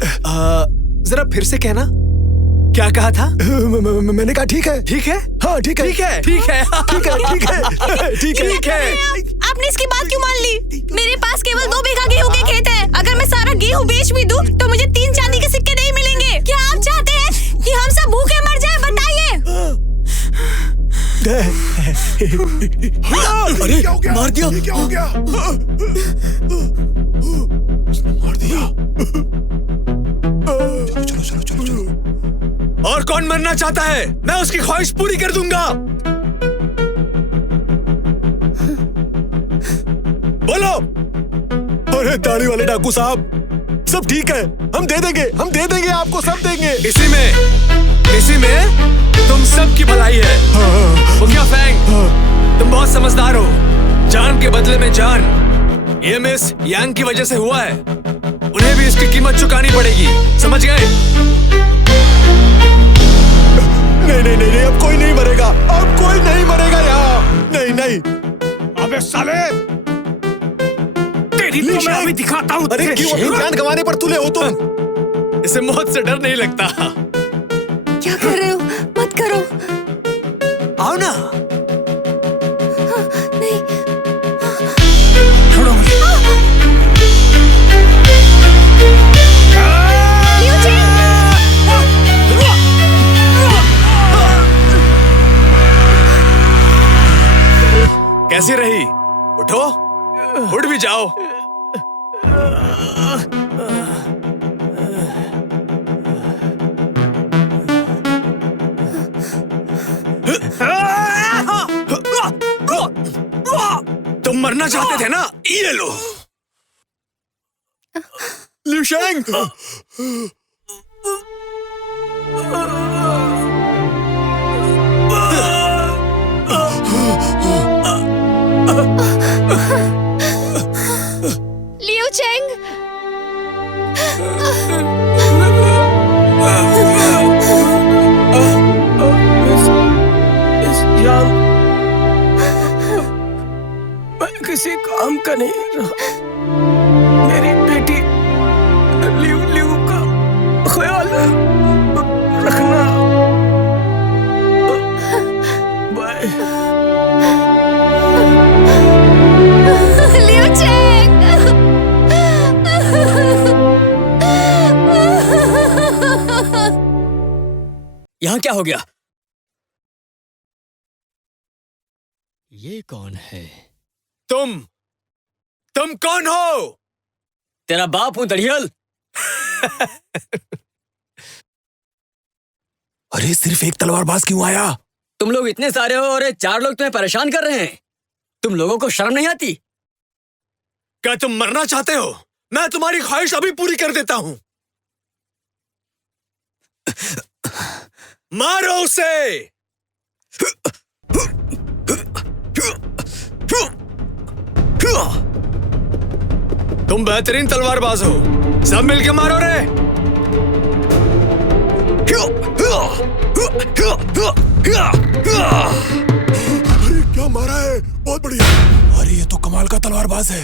जरा फिर से कहना, क्या कहा था? मैंने कहा ठीक है। ठीक है? हाँ ठीक है। ठीक है, ठीक है, ठीक है, ठीक है, ठीक है। ठीक है। आपने इसकी बात क्यों मान ली? मेरे पास केवल 2 बीघा गेहूं के खेत है। अगर मैं सारा गेहूं बेच भी दूं, तो मुझे 3 चांदी के सिक्के नहीं मिलेंगे। क्या आप चाहते हैं कि हम सब भूखे मर जाएं? बताइए। अरे मार दिया। क्या हो गया? मार दिया। चलो चलो चलो चलो। और कौन मरना चाहता है? मैं उसकी ख्वाहिश पूरी कर दूंगा। बोलो। अरे दाढ़ी वाले डाकू साहब, सब ठीक है, हम दे देंगे आपको, सब देंगे। इसी में तुम सब की भलाई है। मुखिया फेंग, तुम बहुत समझदार हो। जान के बदले में जान, ये मिस यांग की वजह से हुआ है, उन्हें भी इसकी कीमत चुकानी पड़ेगी, समझ गए? नहीं, अब कोई नहीं मरेगा यहाँ। नहीं। अबे साले, तेरी तो मैं अभी दिखाता हूँ। अरे क्यों अपनी जान गंवाने पर तुले हो तुम? इसे मौत से डर नहीं लगता। क्या कर रहे हो? मत करो। आओ ना। नहीं। छोड़ो मुझे। कैसी रही? उठो, उठ भी जाओ। तुम मरना चाहते थे ना? ये लो। लिu Shang! लिu चेंग, Miss Yang, का नहीं रहा। मेरी बेटी लिव का ख्याल रखना। बाय। लियो चेंग। यहाँ क्या हो गया? ये कौन है? तुम कौन हो? तेरा बाप हूं दड़ियल। अरे सिर्फ एक तलवारबाज क्यों आया? तुम लोग इतने सारे हो और ये 4 लोग तुम्हें परेशान कर रहे हैं। तुम लोगों को शर्म नहीं आती? क्या तुम मरना चाहते हो? मैं तुम्हारी ख्वाहिश अभी पूरी कर देता हूं। मारो उसे। तुम बेहतरीन तलवारबाज हो, सब मिलके मारो रे। अरे क्या मारा है? बहुत बढ़िया। अरे ये तो कमाल का तलवारबाज है।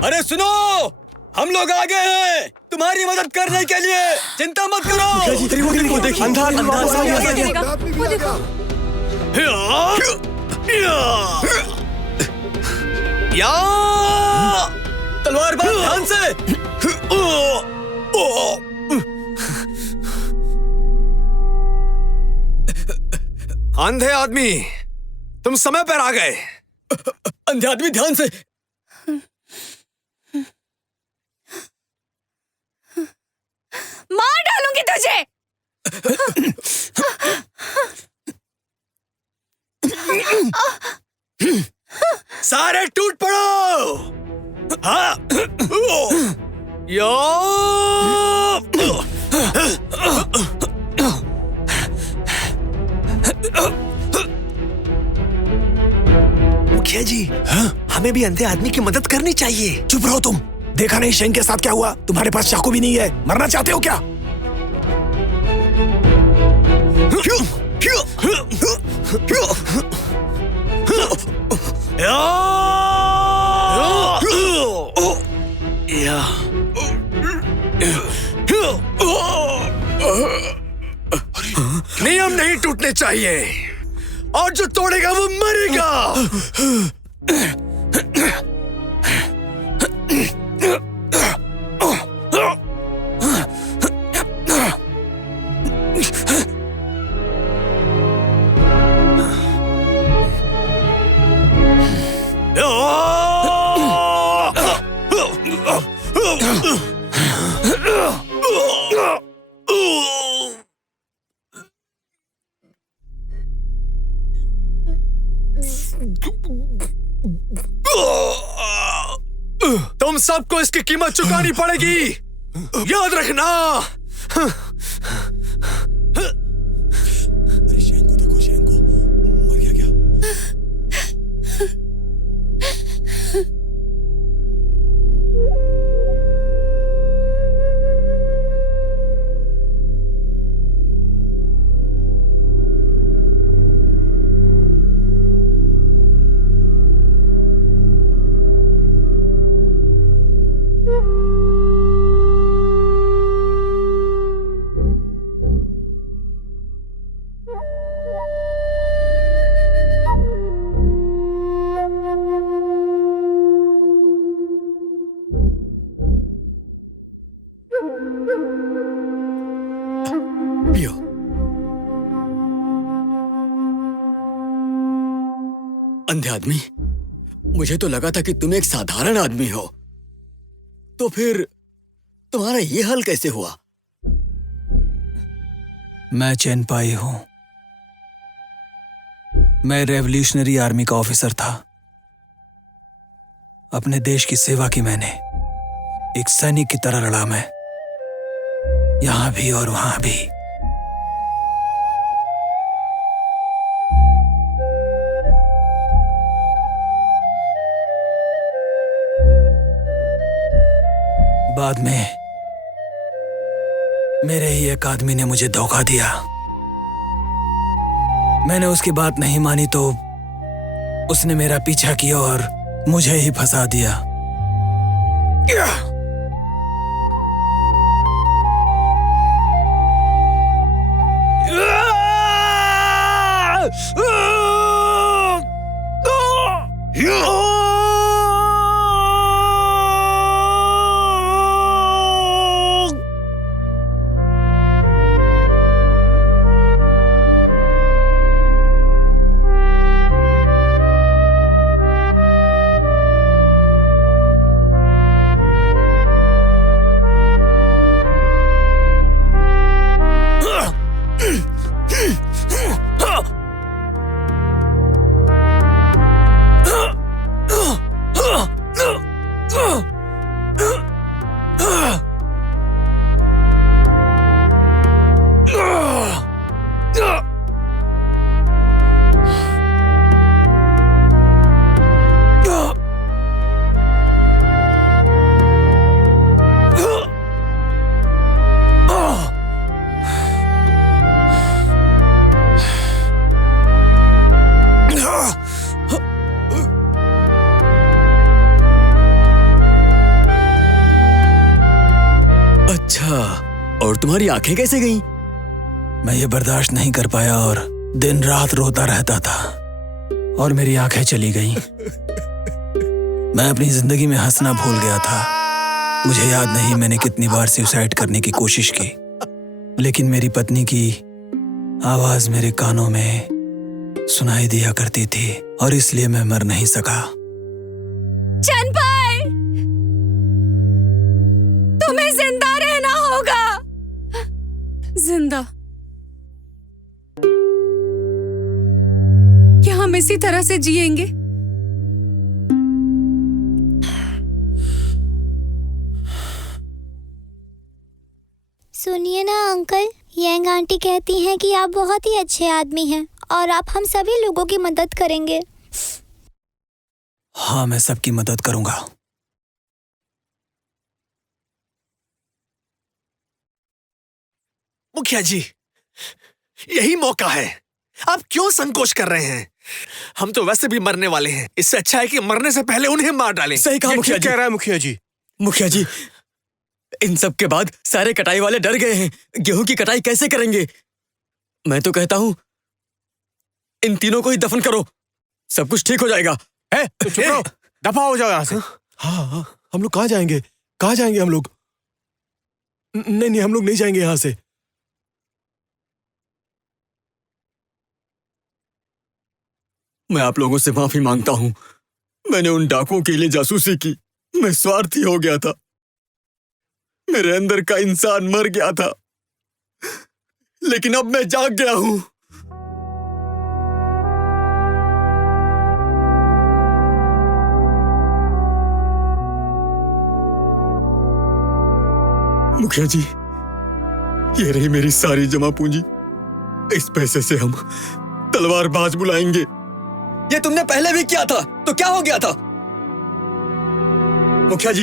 अरे सुनो, हम लोग आ गए हैं तुम्हारी मदद करने के लिए। चिंता मत करो। तलवारबाज ध्यान से। अंधे आदमी, तुम समय पर आ गए। अंधे आदमी ध्यान से। मार डालूंगी तुझे। सारे टूट पड़ो। हाँ। यो। मुखिया जी, हमें भी अंधे आदमी की मदद करनी चाहिए। चुप रहो तुम। देखा नहीं शेंग के साथ क्या हुआ? तुम्हारे पास चाकू भी नहीं है। मरना चाहते हो क्या? नियम नहीं टूटने चाहिए और जो तोड़ेगा वो मरेगा। तुम सबको इसकी कीमत चुकानी पड़ेगी, याद रखना। अरे शेंग को देखो, शेंग को मर गया क्या? पियो। अंधे आदमी, मुझे तो लगा था कि तुम एक साधारण आदमी हो, तो फिर तुम्हारा ये हाल कैसे हुआ? मैं चैनपाई हूं। मैं रेवोल्यूशनरी आर्मी का ऑफिसर था। अपने देश की सेवा की मैंने। एक सैनिक की तरह लड़ा मैं, यहां भी और वहां भी। बाद में मेरे ही एक आदमी ने मुझे धोखा दिया। मैंने उसकी बात नहीं मानी तो उसने मेरा पीछा किया और मुझे ही फंसा दिया। और तुम्हारी आंखें कैसे गईं? मैं ये बर्दाश्त नहीं कर पाया और दिन रात रोता रहता था और मेरी आंखें चली गईं। मैं अपनी जिंदगी में हंसना भूल गया था। मुझे याद नहीं मैंने कितनी बार सुसाइड करने की कोशिश की, लेकिन मेरी पत्नी की आवाज मेरे कानों में सुनाई दिया करती थी और इसलिए मैं मर नहीं सका। चैनपाई, तुम्हें जिंदा रहना होगा। जिंदा? क्या हम इसी तरह से जिएंगे? सुनिए ना अंकल, यंग आंटी कहती हैं कि आप बहुत ही अच्छे आदमी हैं और आप हम सभी लोगों की मदद करेंगे। हाँ, मैं सबकी मदद करूंगा। मुखिया जी, यही मौका है। आप क्यों संकोच कर रहे हैं? हम तो वैसे भी मरने वाले हैं। इससे अच्छा है कि मरने से पहले उन्हें मार डालें। सही कहा मुखिया जी। कह रहा है मुखिया जी। मुखिया जी, इन सब के बाद सारे कटाई वाले डर गए हैं। गेहूं की कटाई कैसे करेंगे? मैं तो कहता हूं इन तीनों को ही दफन करो, सब कुछ ठीक हो जाएगा। है तो चुप रहो, दफा हो जाओ यहाँ से। हाँ हाँ, हम लोग कहाँ जाएंगे? कहाँ जाएंगे हम लोग? नहीं नहीं, हम लोग नहीं जाएंगे यहाँ से। मैं आप लोगों से माफी मांगता हूं। मैंने उन डाकुओं के लिए जासूसी की। मैं स्वार्थी हो गया था। मेरे अंदर का इंसान मर गया था, लेकिन अब मैं जाग गया हूं। मुखिया जी, ये रही मेरी सारी जमा पूंजी। इस पैसे से हम तलवारबाज बुलाएंगे। ये तुमने पहले भी किया था, तो क्या हो गया था? मुखिया जी,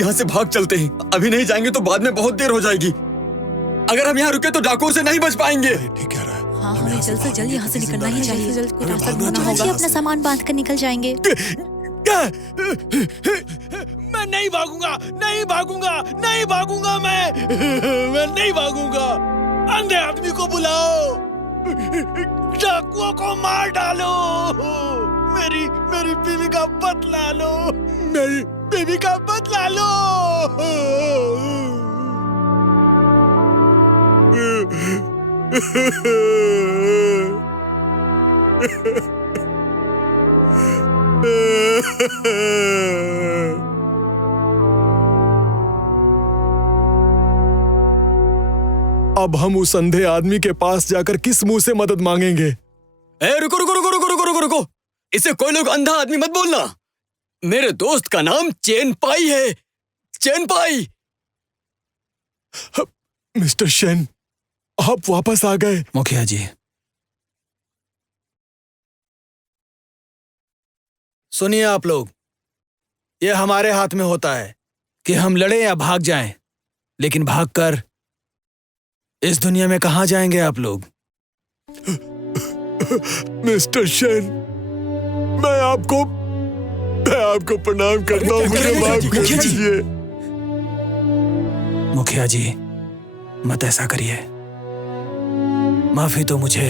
यहाँ से भाग चलते हैं। अभी नहीं जाएंगे तो बाद में बहुत देर हो जाएगी। अगर हम यहाँ रुके तो डाकुओं से नहीं बच पाएंगे। ठीक कह रहा है। हाँ, हमें जल्द से जल्द यहाँ से निकलना ही चाहिए। जल्द कोई रास्ता भागना ढूंढना चाहिए। होगा। अपना सामान बांध कर निकल जाएंगे। मैं नहीं भागूंगा, नहीं भागूंगा, नहीं भागूंगा। मैं नहीं भागूंगा। अंधे आदमी को बुलाओ, डाकुओं को मार डालो। मेरी बीवी का बदला लो। मेरी बीवी का बदला लो। अब हम उस अंधे आदमी के पास जाकर किस मुंह से मदद मांगेंगे? रुको रुको रुको रुको रुको रुको रुको, इसे कोई लोग अंधा आदमी मत बोलना। मेरे दोस्त का नाम चेनपाई है, चेनपाई। मिस्टर शेन, आप वापस आ गए। मुखिया जी, सुनिए आप लोग, ये हमारे हाथ में होता है कि हम लड़ें या भाग जाएं, लेकिन भागकर इस दुनिया में कहां जाएंगे आप लोग? मिस्टर शेन, मैं आपको प्रणाम करता हूं, मुझे माफ कर दीजिए। मुखिया जी, मत ऐसा करिए। माफी तो मुझे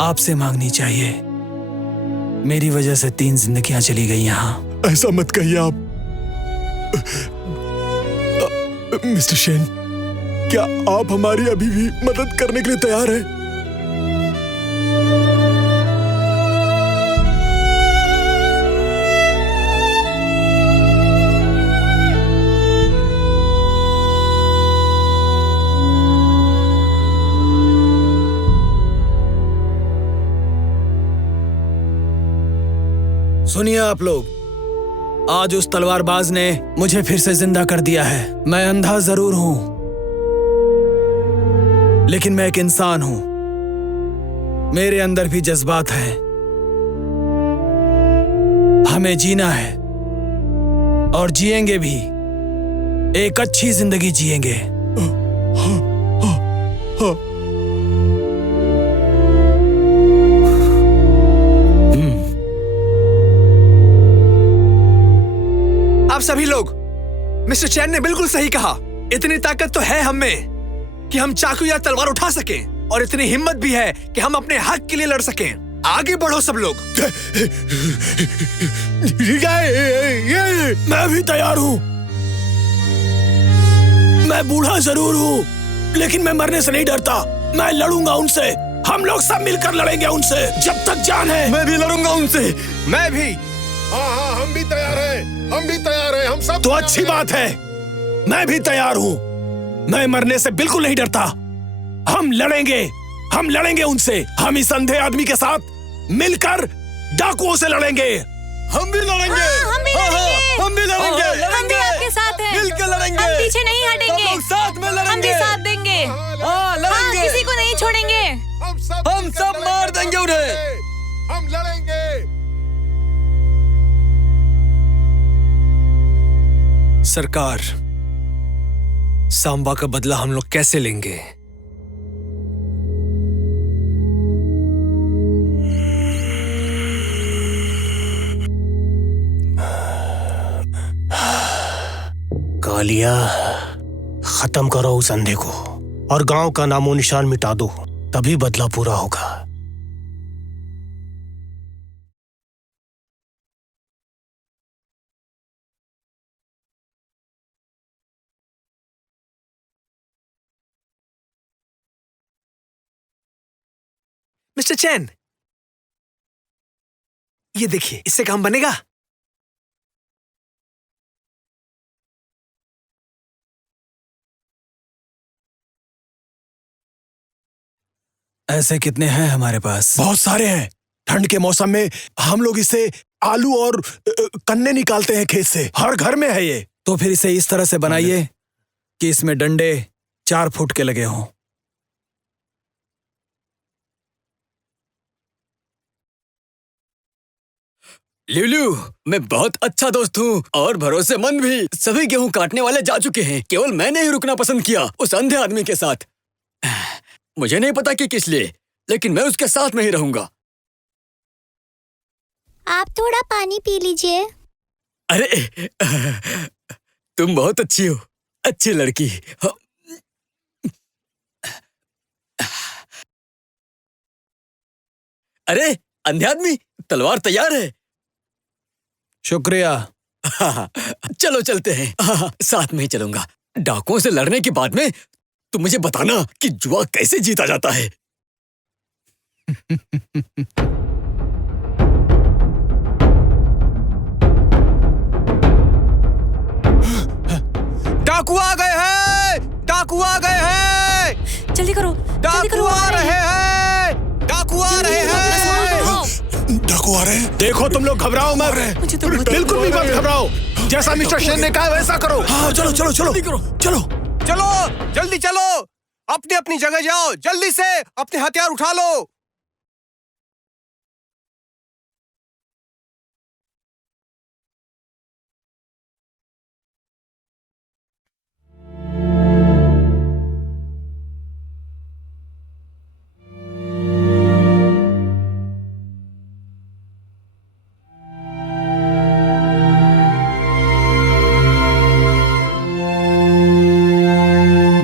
आपसे मांगनी चाहिए। मेरी वजह से 3 जिंदगियां चली गई यहां। ऐसा मत कहिए आप। मिस्टर शेन, क्या आप हमारी अभी भी मदद करने के लिए तैयार हैं? सुनिए आप लोग, आज उस तलवारबाज ने मुझे फिर से जिंदा कर दिया है। मैं अंधा जरूर हूं, लेकिन मैं एक इंसान हूं। मेरे अंदर भी जज्बात हैं। हमें जीना है और जिएंगे भी। एक अच्छी जिंदगी जिएंगे। आप सभी लोग, मिस्टर चैन ने बिल्कुल सही कहा। इतनी ताकत तो है हम में कि हम चाकू या तलवार उठा सकें, और इतनी हिम्मत भी है कि हम अपने हक के लिए लड़ सकें। आगे बढ़ो सब लोग। मैं भी तैयार हूं। मैं बूढ़ा जरूर हूं, लेकिन मैं मरने से नहीं डरता। मैं लड़ूंगा उनसे। हम लोग सब मिलकर लड़ेंगे उनसे जब तक जान है। मैं भी लड़ूंगा उनसे। मैं भी। हाँ, हम भी तैयार हैं। हम भी तैयार हैं। हम सब तो अच्छी बात है, मैं भी तैयार हूं। मैं मरने से बिल्कुल नहीं डरता। हम लड़ेंगे उनसे। हम इस अंधे आदमी के साथ मिलकर डाकुओं से लड़ेंगे। हम भी लड़ेंगे। हम भी लड़ेंगे। हम भी लड़ेंगे। हम भी आपके साथ हैं। मिलकर लड़ेंगे। हम पीछे नहीं हटेंगे। हम लोग साथ में लड़ेंगे। हम भी साथ देंगे। हाँ, लड़ेंगे। किसी को नहीं छोड़ेंगे। हम सब मार देंगे उन्हें। हम लड़ेंगे। सरकार, सांबा का बदला हम लोग कैसे लेंगे? कालिया, खत्म करो उस अंधे को और गांव का नामो निशान मिटा दो, तभी बदला पूरा होगा। मिस्टर चैन, ये देखिए, इससे काम बनेगा? ऐसे कितने हैं हमारे पास? बहुत सारे हैं। ठंड के मौसम में हम लोग इसे आलू और कन्ने निकालते हैं खेत से। हर घर में है ये। तो फिर इसे इस तरह से बनाइए कि इसमें डंडे 4 फुट के लगे हों। ल्यूल्यू, मैं बहुत अच्छा दोस्त हूँ और भरोसेमंद भी। सभी गेहूं काटने वाले जा चुके हैं, केवल मैंने ही रुकना पसंद किया उस अंधे आदमी के साथ। मुझे नहीं पता कि किस लिए, लेकिन मैं उसके साथ में ही रहूंगा। आप थोड़ा पानी पी लीजिए। अरे, तुम बहुत अच्छी हो, अच्छी लड़की। अरे अंधे आदमी, तलवार तैयार है। शुक्रिया। चलो चलते हैं। साथ में ही चलूंगा। डाकुओं से लड़ने के बाद में तुम मुझे बताना कि जुआ कैसे जीता जाता है। डाकू आ गए हैं, डाकू आ गए हैं, जल्दी करो, जल्दी करो। डाकू आ रहे हैं, डाकू आ रहे हैं। डाकू आ रहे हैं। देखो तुम लोग घबराओ मत, मुझे तो बहुत बिल्कुल भी मत घबराओ। जैसा मिस्टर शेन ने कहा वैसा करो। हाँ चलो चलो चलो चलो। चलो जल्दी चलो, अपनी अपनी जगह जाओ, जल्दी से अपने हथियार उठा लो।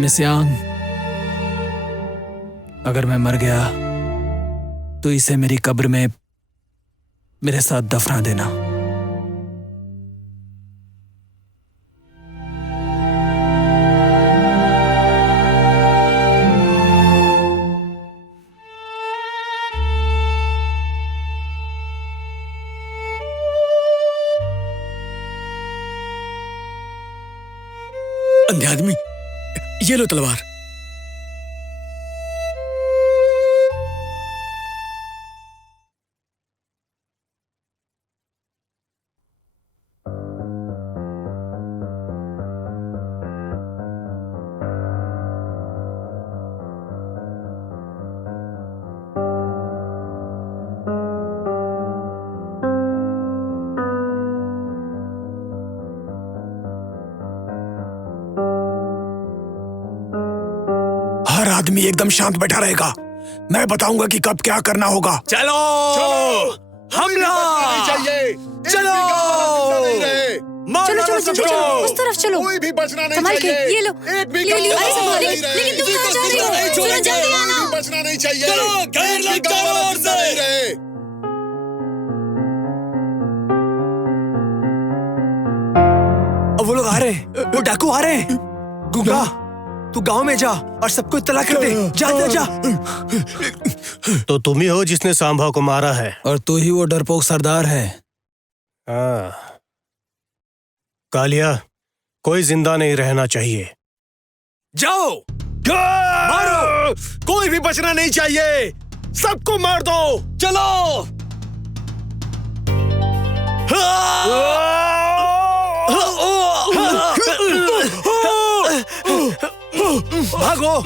मिस यांग, अगर मैं मर गया तो इसे मेरी कब्र में मेरे साथ दफना देना। अंधे आदमी, ये लो तलवार। हर आदमी एकदम शांत बैठा रहेगा। मैं बताऊंगा कि कब क्या करना होगा। चलो हमला, चाहिए। चलो चलो चलो चलो चलो, उस तरफ चलो। कोई भी बचना नहीं संभाल के, चाहिए। ये लो, एक भी ले लियो। काम अरे संभाल, नहीं रहे। लेकिन तुम कहाँ जा रही हो? सुनो, जल्दी आना। कोई भी बचना नहीं चाहिए। चलो, घेर लो एक भी काम चारों ओर बचना से। नहीं रहे। अब वो लोग आ रहे हैं, वो डाकू आ रहे हैं। गुंगा, तू गांव में जा और सबको इत्तला कर दे। जा जा जा। तो तुम ही हो जिसने सांभा को मारा है। और तू ही वो डरपोक सरदार है। हाँ। कालिया, कोई जिंदा नहीं रहना चाहिए। जाओ मारो, कोई भी बचना नहीं चाहिए। सबको मार दो। चलो। भागो।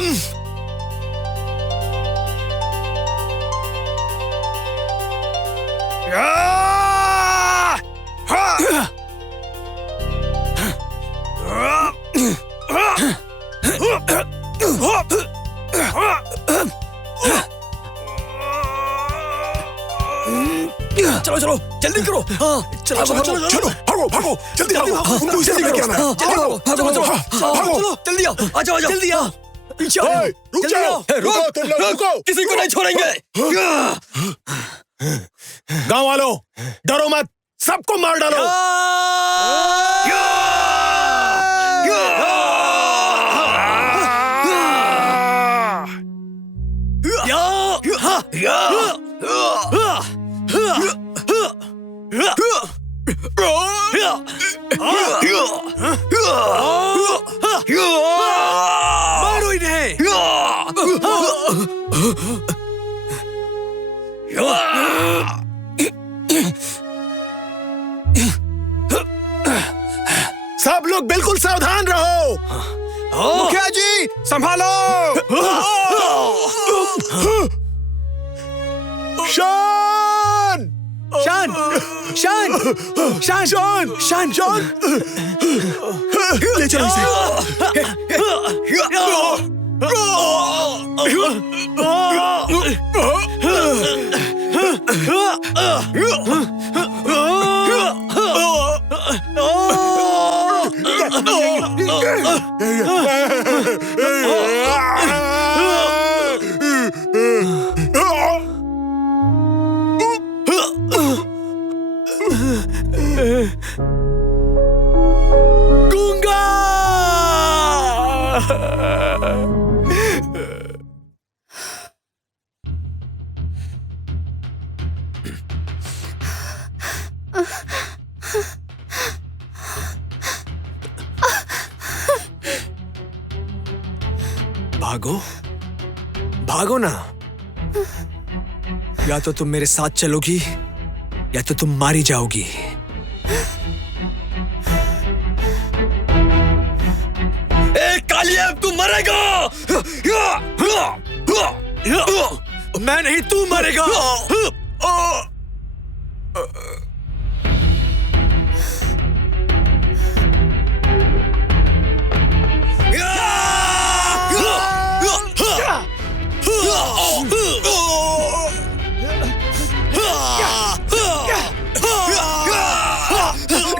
चलो चलो जल्दी करो। हाँ चलो चलो चलो चलो भागो भागो, जल्दी भागो। उनको इसे लेके आना है। भागो भागो भागो भागो। जल्दी आओ, आ जाओ जल्दी आओ। पीछे आओ, ओए, रुक जल्दी जाओ, आओ। रुको तुम लोग, रुको। किसी को नहीं छोड़ेंगे। गांव वालों, डरो मत, सबको मार डालो। मारो इन्हें। सब लोग बिल्कुल सावधान रहो। मुखिया जी संभालो। शान, शान शान शान शान शान शान। ले चलो इसे। भागो, भागो ना। या तो तुम मेरे साथ चलोगी या तो तुम मारी जाओगी। कालिया, तू मरेगा। मैं नहीं, तू मरेगा।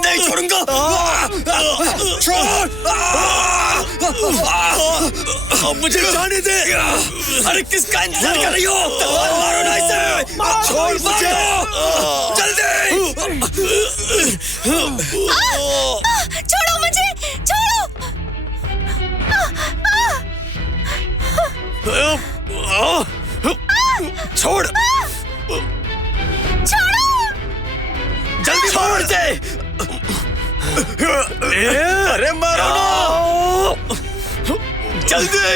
नहीं छोड़ूंगा। मुझे जाने दे। अरे किसका इंतजार कर रही हो? तलवार मारो ना इसे। छोड़ मुझे, जल्दी। छोड़ो मुझे, छोड़ो। छोड़, छोड़ो। जल्दी छोड़ दे। अरे मारो ना, जल्दी।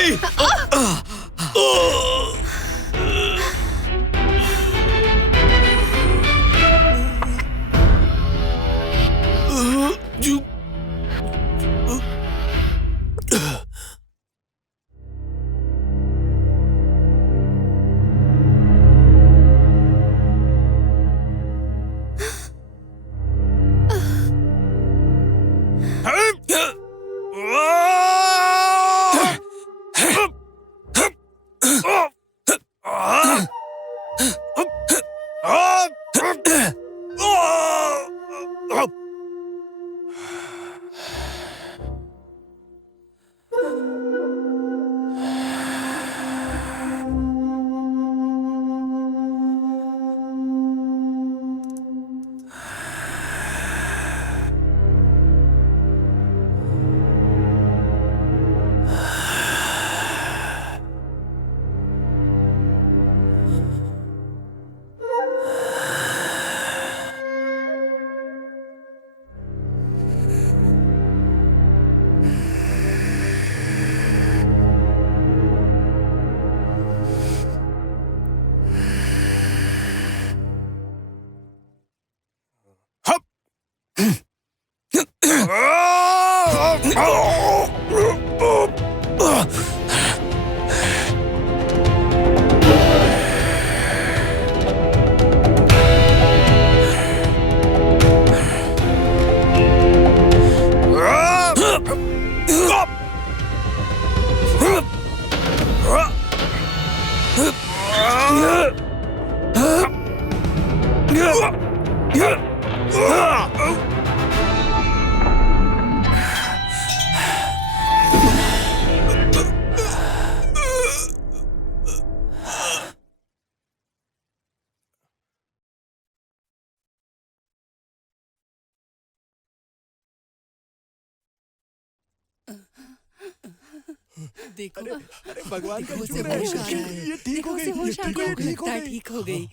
देखो, अरे भगवान का देखो, शुक्र है, होश आ रहा है। ये ठीक हो गई, देखो, ये होश आ ठीक गया, हो गई, लगता है ठीक हो गई।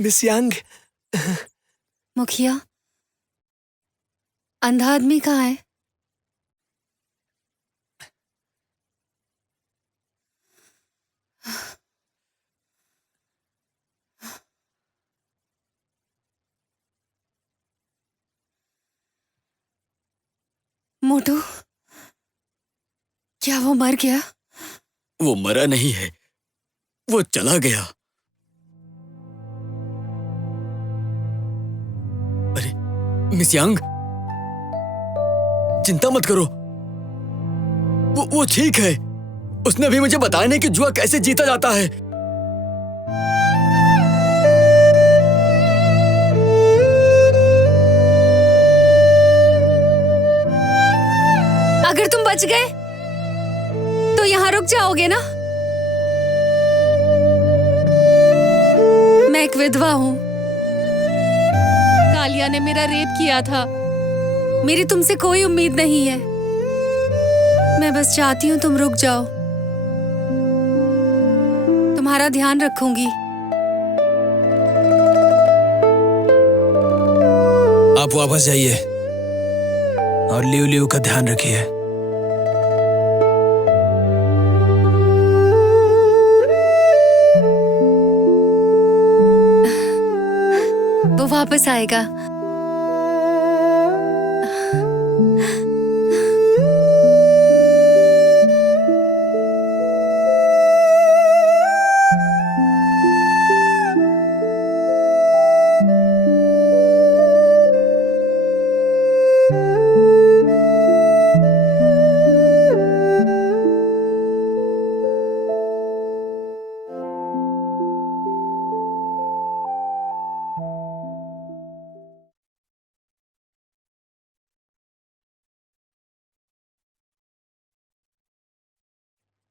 मिस यांग, मुखिया, अंधा आदमी कहाँ है? मोटू, क्या वो मर गया? वो मरा नहीं है, वो चला गया। अरे मिस यांग, चिंता मत करो, वो ठीक है। उसने अभी मुझे बताया नहीं कि जुआ कैसे जीता जाता है। अगर तुम बच गए तो यहाँ रुक जाओगे ना? मैं एक विधवा हूँ। कालिया ने मेरा रेप किया था। मेरी तुमसे कोई उम्मीद नहीं है। मैं बस चाहती हूँ तुम रुक जाओ। तुम्हारा ध्यान रखूंगी। आप वापस जाइए और लियो लियो का ध्यान रखिए। वो वापस आएगा।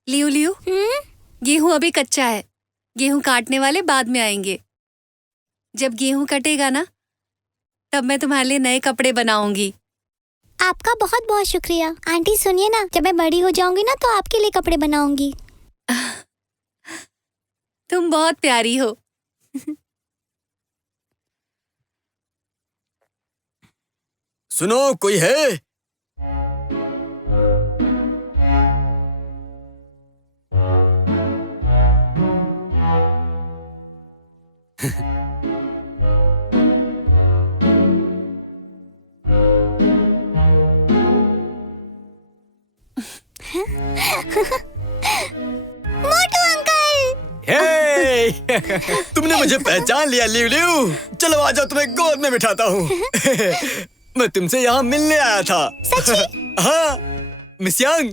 लियो लियो, गेहूं अभी कच्चा है। गेहूं काटने वाले बाद में आएंगे। जब गेहूं कटेगा ना, तब मैं तुम्हारे लिए नए कपड़े बनाऊंगी। आपका बहुत बहुत शुक्रिया। आंटी सुनिए ना, जब मैं बड़ी हो जाऊंगी ना तो आपके लिए कपड़े बनाऊंगी। तुम बहुत प्यारी हो। सुनो, कोई है? मोटू अंकल। हे! तुमने मुझे पहचान लिया लियो लियो। चलो आ जाओ, तुम्हें गोद में बिठाता हूँ। मैं तुमसे यहाँ मिलने आया था। सच्ची? हाँ, मिस यांग।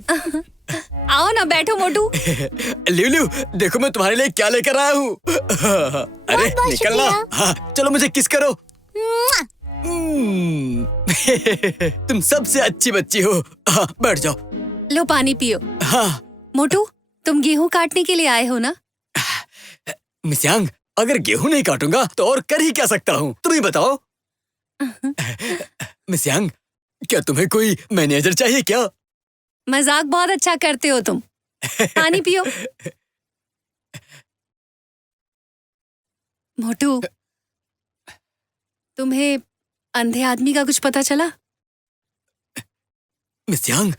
आओ ना, बैठो मोटू। लियो लियो, देखो मैं तुम्हारे लिए क्या लेकर आया हूँ। अरे बहुत निकलना। शुक्रिया। हाँ, चलो मुझे किस करो। तुम सबसे अच्छी बच्ची हो। हाँ, बैठ जाओ। लो पानी पियो। हाँ मोटू, तुम गेहूं काटने के लिए आए हो ना? मिस यांग, अगर गेहूं नहीं काटूंगा तो और कर ही क्या सकता हूँ, तुम ही बताओ। मिस यांग, क्या तुम्हें कोई मैनेजर चाहिए क्या? मजाक बहुत अच्छा करते हो तुम। पानी पियो। मोटू, तुम्हें अंधे आदमी का कुछ पता चला? मिस यांग,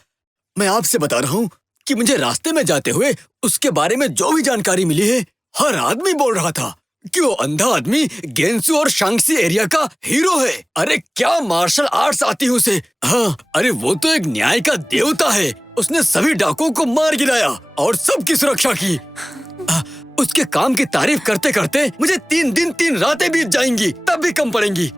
मैं आपसे बता रहा हूँ कि मुझे रास्ते में जाते हुए उसके बारे में जो भी जानकारी मिली है, हर आदमी बोल रहा था कि वो अंधा आदमी गेंसू और शांगसी एरिया का हीरो है। अरे क्या मार्शल आर्ट्स आती है उसे। हाँ, अरे वो तो एक न्याय का देवता है। उसने सभी डाकुओं को मार गिराया और सबकी सुरक्षा की। उसके काम की तारीफ करते करते मुझे 3 दिन 3 रातें बीत जाएंगी, तब भी कम पड़ेंगी।